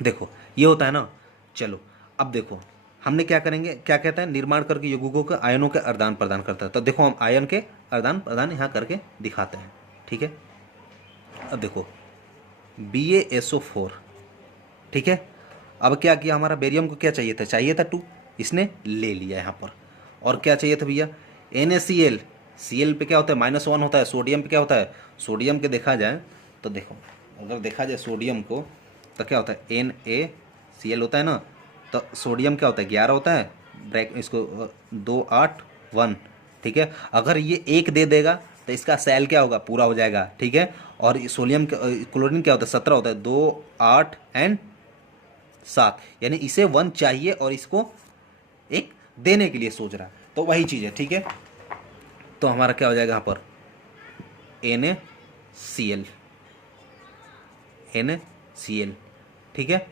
देखो ये होता है ना। चलो अब देखो हमने क्या करेंगे, क्या कहता है, निर्माण करके यौगिकों के आयनों के आदान प्रदान करता है। तो देखो हम आयन के आदान प्रदान यहाँ करके दिखाते हैं, ठीक है। अब देखो BaSO4, ठीक है, अब क्या किया, हमारा बेरियम को क्या चाहिए था 2, इसने ले लिया यहाँ पर। और क्या चाहिए था भैया, NaCl, Cl पे क्या होता है -1 होता है, सोडियम पे क्या होता है, सोडियम के देखा जाए तो देखो, अगर देखा जाए सोडियम को तो क्या होता है NaCl होता है ना, तो सोडियम क्या होता है 11 होता है, ब्रैक इसको 2 8 1, ठीक है। अगर ये 1 दे देगा तो इसका सेल क्या होगा, पूरा हो जाएगा, ठीक है। और सोडियम क्लोरीन क्या होता है 17 होता है, 2 8 एंड 7, यानी इसे 1 चाहिए और इसको एक देने के लिए सोच रहा है, तो वही चीज़ है, ठीक है। तो हमारा क्या हो जाएगा यहाँ पर NaCl, NaCl, ठीक है।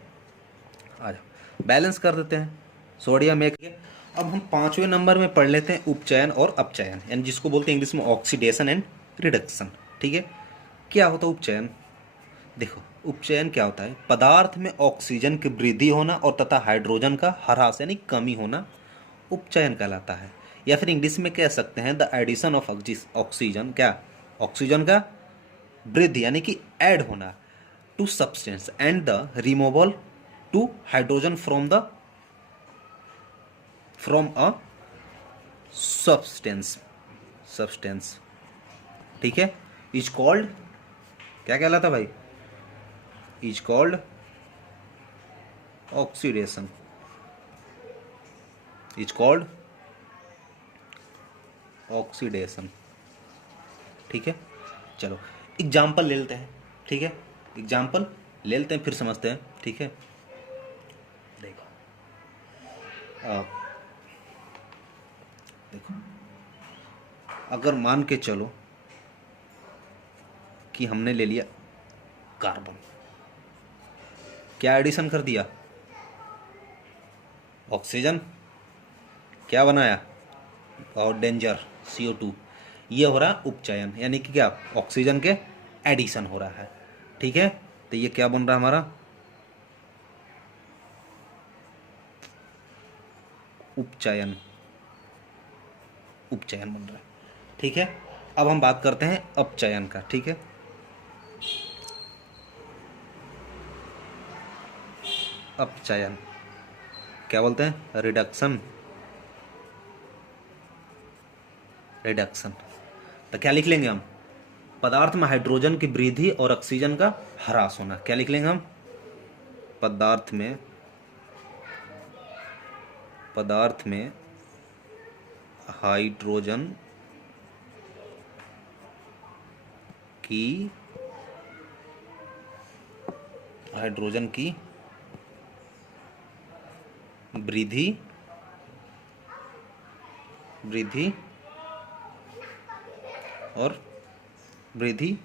आ जाओ बैलेंस कर देते हैं, सोडियम एक है। अब हम 5वें नंबर में पढ़ लेते हैं उपचयन और अपचयन, यानी जिसको बोलते हैं इंग्लिश में ऑक्सीडेशन एंड रिडक्शन, ठीक है। क्या होता है उपचयन, देखो उपचयन क्या होता है, पदार्थ में ऑक्सीजन की वृद्धि होना और तथा हाइड्रोजन का ह्रास यानी कमी होना उपचयन कहलाता है। या फिर इंग्लिश में कह सकते हैं द एडिशन ऑफ ऑक्सीजन, क्या ऑक्सीजन का वृद्धि यानी कि ऐड होना to substance and the removal to hydrogen from a substance, ठीक है। इज कॉल्ड, क्या कहलाता भाई, is called oxidation, is called oxidation, ठीक है। चलो एग्जाम्पल ले लेते हैं, ठीक है, एग्जाम्पल ले लेते हैं फिर समझते हैं, ठीक है। देखो देखो अगर मान के चलो कि हमने ले लिया कार्बन, क्या एडिशन कर दिया, ऑक्सीजन क्या बनाया और डेंजर CO2, ये हो रहा उपचयन, यानी कि क्या ऑक्सीजन के एडिशन हो रहा है, ठीक है। तो ये क्या बन रहा है हमारा उपचयन, उपचयन बन रहा है, ठीक है। अब हम बात करते हैं अपचयन का, ठीक है। अपचयन क्या बोलते हैं, रिडक्शन, रिडक्शन। तो क्या लिख लेंगे हम, पदार्थ में हाइड्रोजन की वृद्धि और ऑक्सीजन का ह्रास होना, क्या लिख लेंगे हम, पदार्थ में हाइड्रोजन की वृद्धि और वृद्धि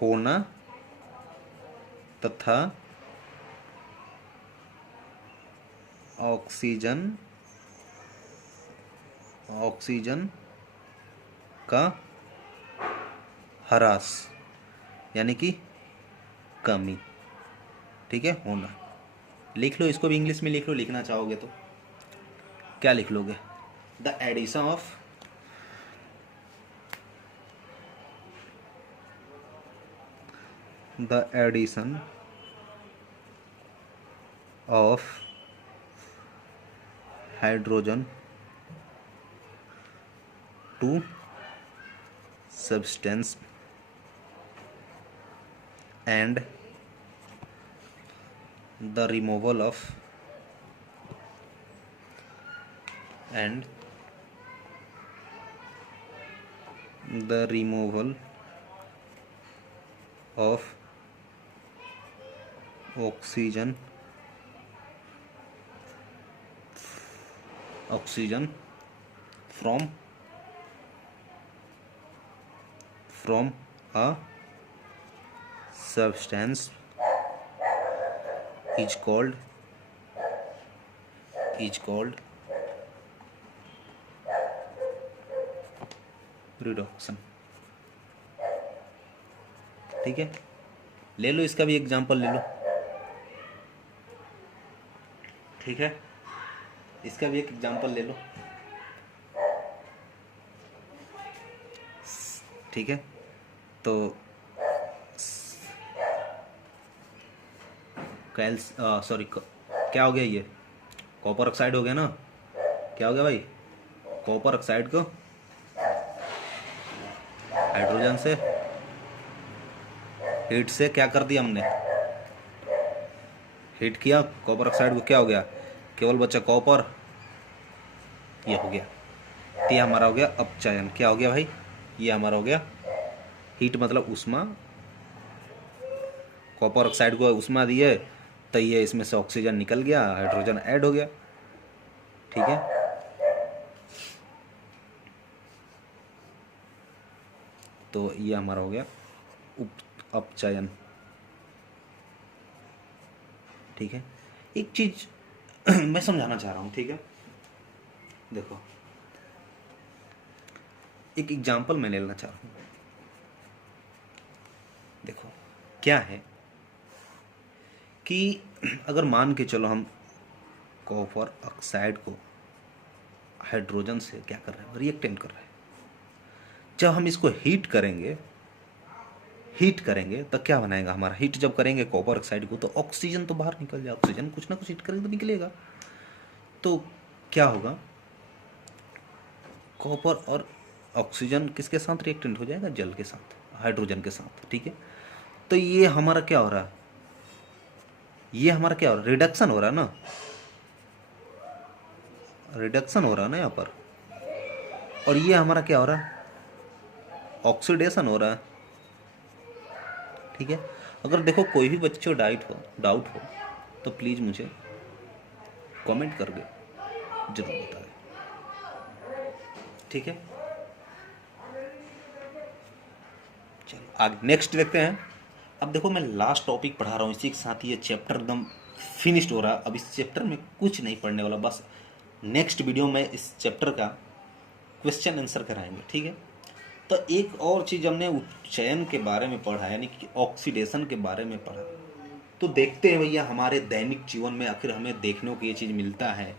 होना तथा ऑक्सीजन का ह्रास यानी कि कमी, ठीक है, होना। लिख लो इसको भी इंग्लिश में लिख लो, लिखना चाहोगे तो क्या लिख लोगे, the addition of hydrogen to substance and the removal of oxygen from a substance is called reduction, ठीक है। ले लो इसका भी एग्जांपल ले लो, ठीक है, इसका भी एक एग्जांपल ले लो, ठीक है। तो क्या हो गया, ये कॉपर ऑक्साइड हो गया ना। क्या हो गया भाई, कॉपर ऑक्साइड को हाइड्रोजन से हीट से क्या कर दिया हमने, हीट किया कॉपर ऑक्साइड को, क्या हो गया, केवल बचा कॉपर, ये हो गया। तो ये हमारा हो गया अपचयन। क्या हो गया भाई, ये हमारा हो गया हीट मतलब उष्मा, कॉपर ऑक्साइड को उष्मा दिए तो ये इसमें से ऑक्सीजन निकल गया, हाइड्रोजन ऐड हो गया। ठीक है, तो ये हमारा हो गया अपचयन। ठीक है, एक चीज मैं समझाना चाह रहा हूँ। ठीक है, देखो एक एग्जांपल मैं लेना चाह रहा हूँ। देखो क्या है कि अगर मान के चलो हम कॉपर ऑक्साइड को हाइड्रोजन से क्या कर रहे हैं, रिएक्टेंट कर रहे हैं। जब हम इसको हीट करेंगे तो क्या बनाएगा हमारा, हीट जब करेंगे कॉपर ऑक्साइड को तो ऑक्सीजन तो बाहर निकल जाए, ऑक्सीजन कुछ ना कुछ हीट करेंगे तो निकलेगा। तो क्या होगा, कॉपर और ऑक्सीजन किसके साथ रिएक्टेंट हो जाएगा, जल के साथ, हाइड्रोजन के साथ। ठीक है, तो ये हमारा क्या हो रहा है, ये हमारा क्या हो रहा है, रिडक्शन हो रहा है ना, रिडक्शन हो रहा है ना यहाँ पर। और ये हमारा क्या हो रहा है, ऑक्सीडेशन हो रहा है। ठीक है, अगर देखो कोई भी बच्चों डाउट हो तो प्लीज़ मुझे कमेंट करके जरूर बताएं। ठीक है, चलो आगे नेक्स्ट देखते हैं। अब देखो मैं लास्ट टॉपिक पढ़ा रहा हूँ, इसी के साथ ये चैप्टर एकदम फिनिश्ड हो रहा है। अब इस चैप्टर में कुछ नहीं पढ़ने वाला, बस नेक्स्ट वीडियो में इस चैप्टर का क्वेश्चन आंसर कराएंगे। ठीक है, तो एक और चीज़ हमने उपचयन के बारे में पढ़ा, यानी कि ऑक्सीडेशन के बारे में पढ़ा। तो देखते हैं भैया हमारे दैनिक जीवन में आखिर हमें देखने को ये चीज़ मिलता है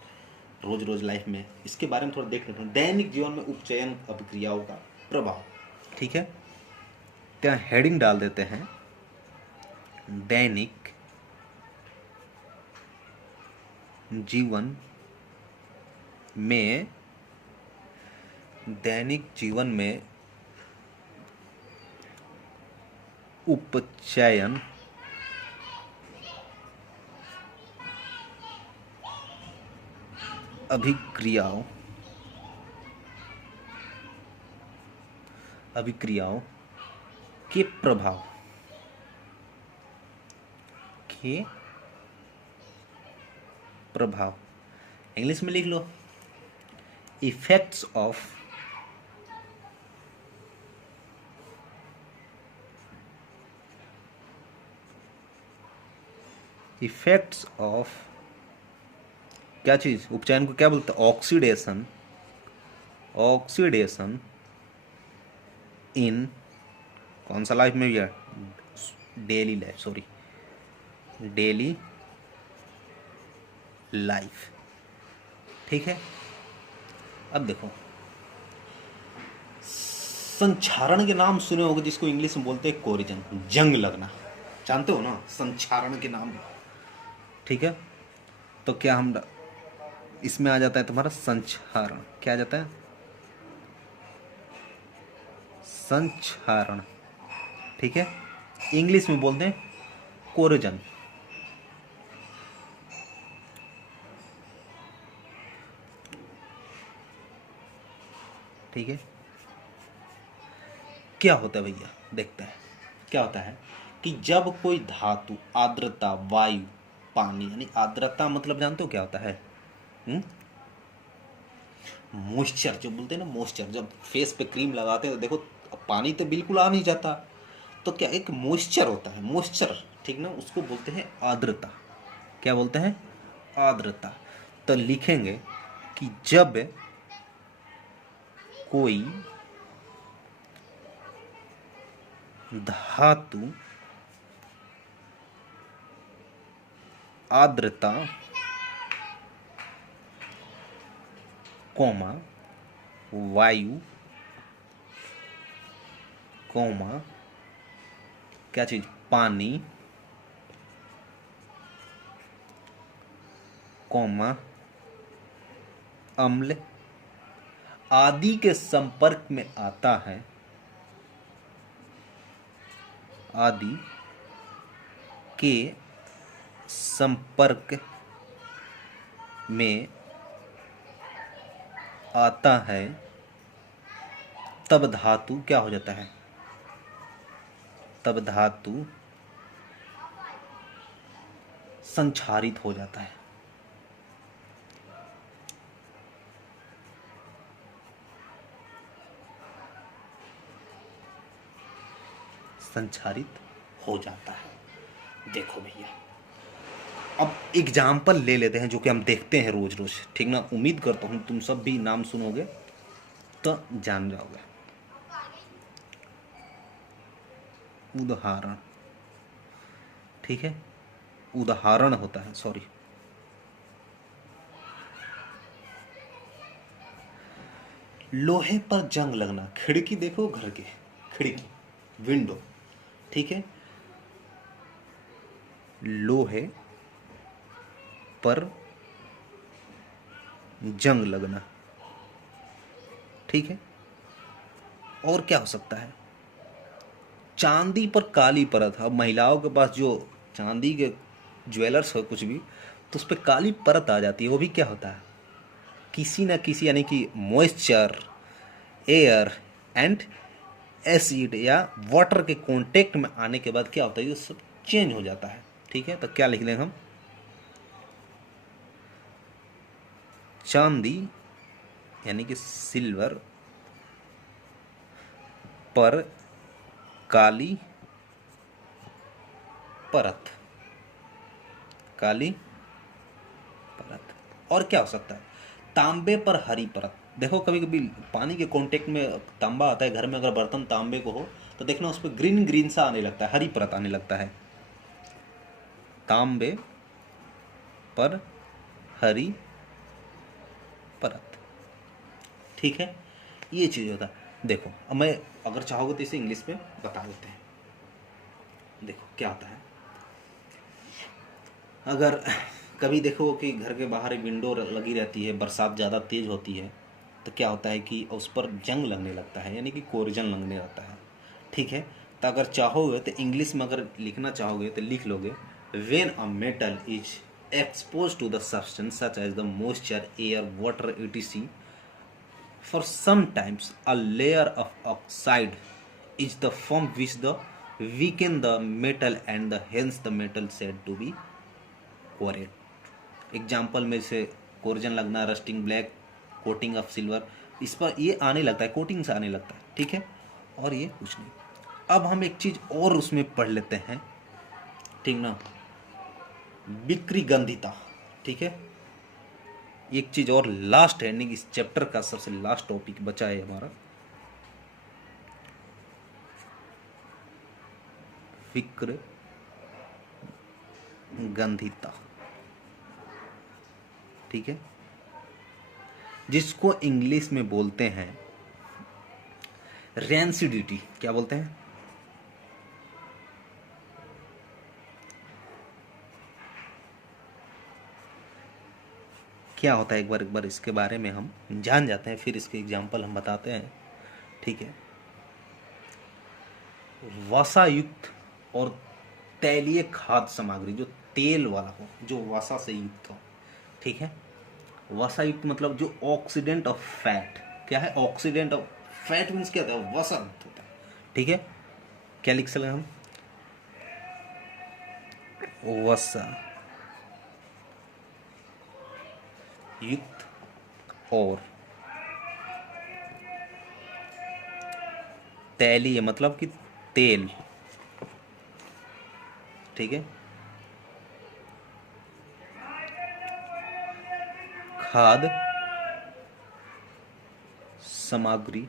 रोज रोज लाइफ में, इसके बारे में थोड़ा देख लेते हैं। दैनिक जीवन में उपचयन अभिक्रियाओं का प्रभाव। ठीक है, क्या हेडिंग डाल देते हैं, दैनिक जीवन में, दैनिक जीवन में उपचयन अभिक्रियाओं के प्रभाव इंग्लिश में लिख लो, इफेक्ट्स ऑफ क्या चीज, उपचयन को क्या बोलते हैं, ऑक्सीडेशन इन कौन सा लाइफ में भी है, डेली लाइफ। ठीक है, अब देखो संक्षारण के नाम सुने होंगे, जिसको इंग्लिश में बोलते हैं कोरिजन, जंग लगना, जानते हो ना संक्षारण के नाम। ठीक है, तो क्या हम इसमें आ जाता है तुम्हारा संक्षारण, क्या आ जाता है, संक्षारण। ठीक है, इंग्लिश में बोलते हैं कोरिजन। ठीक है, क्या होता है भैया, देखते हैं क्या होता है कि जब कोई धातु, आर्द्रता, वायु, पानी, यानी आर्द्रता मतलब जानते हो क्या होता है, मॉइस्चर जो बोलते हैं ना, मॉइस्चर, जब फेस पे क्रीम लगाते हैं तो देखो पानी तो बिल्कुल आ नहीं जाता, तो क्या एक मॉइस्चर होता है, मॉइस्चर, ठीक ना, उसको बोलते हैं आर्द्रता। क्या बोलते हैं, आर्द्रता। तो लिखेंगे कि जब कोई धातु आर्द्रता कोमा वायु कोमा क्या चीज, पानी कौमा अम्ल आदि के संपर्क में आता है, आदि के संपर्क में आता है, तब धातु क्या हो जाता है, तब धातु संक्षारित हो जाता है। संक्षारित हो जाता है। देखो भैया, अब एग्जाम्पल ले लेते हैं जो कि हम देखते हैं रोज रोज, ठीक ना। उम्मीद करता हूं तुम सब भी नाम सुनोगे तो जान जाओगे। उदाहरण, ठीक है, उदाहरण होता है, सॉरी। लोहे पर जंग लगना, खिड़की देखो घर के, खिड़की, विंडो, ठीक है। लोहे पर जंग लगना, ठीक है। और क्या हो सकता है, चांदी पर काली परत। अब महिलाओं के पास जो चांदी के ज्वेलर्स हो कुछ भी, तो उस पर काली परत आ जाती है। वो भी क्या होता है, किसी ना किसी यानी कि मॉइस्चर, एयर एंड एसिड या वाटर के कांटेक्ट में आने के बाद क्या होता है, ये सब चेंज हो जाता है, ठीक है। तो क्या लिख लेंगे हम, चांदी यानी कि सिल्वर पर काली परत, काली परत। और क्या हो सकता है, तांबे पर हरी परत। देखो कभी कभी पानी के कांटेक्ट में तांबा आता है घर में, अगर बर्तन तांबे को हो तो देखना उस पर ग्रीन ग्रीन सा आने लगता है, हरी परत आने लगता है। तांबे पर हरी परत, ठीक है। ये चीज होता है। देखो अब मैं अगर चाहोगे तो इसे इंग्लिश में बता देते हैं। देखो क्या होता है, अगर कभी देखो कि घर के बाहर एक विंडो लगी रहती है, बरसात ज़्यादा तेज़ होती है, तो क्या होता है कि उस पर जंग लगने लगता है, यानी कि कोरजन लगने लगता है, ठीक है। तो अगर चाहोगे तो इंग्लिश में अगर लिखना चाहोगे तो लिख लोगे, when a metal is expose to the substance such as the moisture, air, water etc, for sometimes a layer of oxide is the form which the weaken the metal and the hence the metal said to be corroded. Example में से corrosion लगना, rusting black, coating of silver, इस पर ये आने लगता है, coating से आने लगता है, ठीक है। और ये कुछ नहीं। अब हम एक चीज और उसमें पढ़ लेते हैं, ठीक ना, विकृगंधिता, ठीक है। एक चीज और लास्ट है, इस चैप्टर का सबसे लास्ट टॉपिक बचा है हमारा, विकृगंधिता, ठीक है, जिसको इंग्लिश में बोलते हैं रैंसिडिटी। क्या बोलते हैं, क्या होता है, एक बार इसके बारे में हम जान जाते हैं, फिर इसके एग्जाम्पल हम बताते हैं, ठीक है। वसा युक्त और तैलीय खाद्य सामग्री, जो तेल वाला हो, जो वसा से युक्त हो, ठीक है। वसा युक्त मतलब जो ऑक्सीडेंट ऑफ फैट, क्या है, ऑक्सीडेंट ऑफ फैट मीन्स क्या होता है, वसा युक्त होता है, ठीक है। क्या लिख सकते हम, वसा युक्त और तैलीय मतलब कि तेल, ठीक है, खाद्य सामग्री,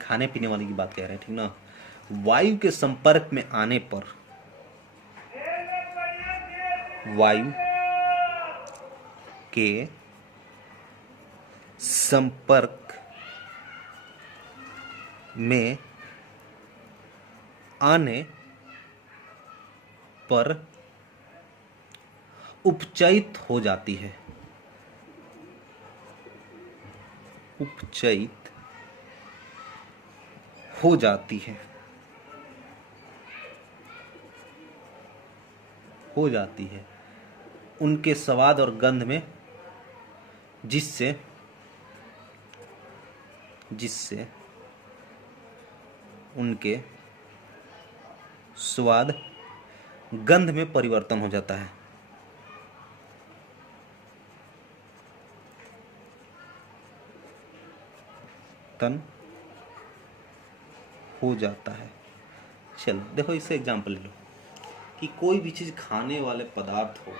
खाने पीने वाली की बात कह रहे हैं, ठीक ना। वायु के संपर्क में आने पर, वायु के संपर्क में आने पर उपचयित हो जाती है, उपचयित हो जाती है, हो जाती है उनके स्वाद और गंध में, जिससे जिससे उनके स्वाद गंध में परिवर्तन हो जाता है। तन हो जाता है। चलो देखो, इससे एग्जांपल ले लो कि कोई भी चीज़ खाने वाले पदार्थ हो,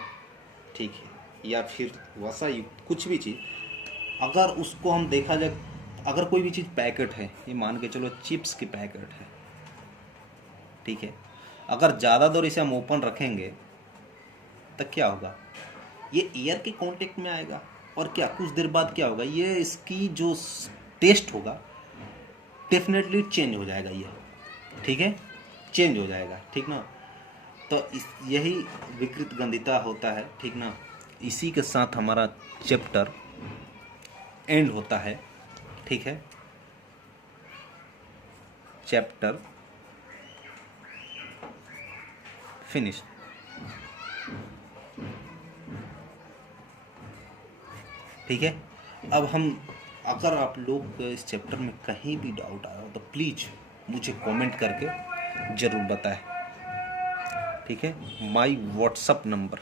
ठीक है, या फिर वसा युक्त कुछ भी चीज़, अगर उसको हम देखा जाए, अगर कोई भी चीज़ पैकेट है, ये मान के चलो चिप्स की पैकेट है, ठीक है, अगर ज़्यादा देर इसे हम ओपन रखेंगे तो क्या होगा, ये एयर के कांटेक्ट में आएगा, और क्या कुछ देर बाद क्या होगा, ये इसकी जो टेस्ट होगा डेफिनेटली चेंज हो जाएगा, ये ठीक है, चेंज हो जाएगा, ठीक ना। तो यही विकृत गंधिता होता है, ठीक ना। इसी के साथ हमारा चैप्टर एंड होता है, ठीक है, चैप्टर फिनिश। ठीक है, अब हम, अगर आप लोग को इस चैप्टर में कहीं भी डाउट आया हो तो प्लीज़ मुझे कमेंट करके ज़रूर बताएं, ठीक है। माय व्हाट्सअप नंबर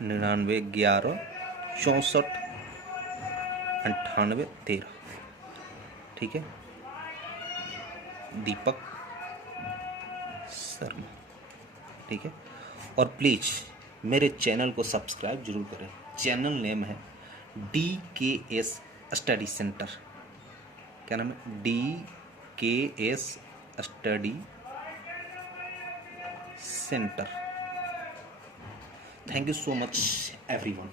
9911649813, ठीक है, दीपक शर्मा, ठीक है। और प्लीज़ मेरे चैनल को सब्सक्राइब जरूर करें। चैनल नेम है DKS स्टडी सेंटर। क्या नाम है? DKS study centre. Thank you so much everyone.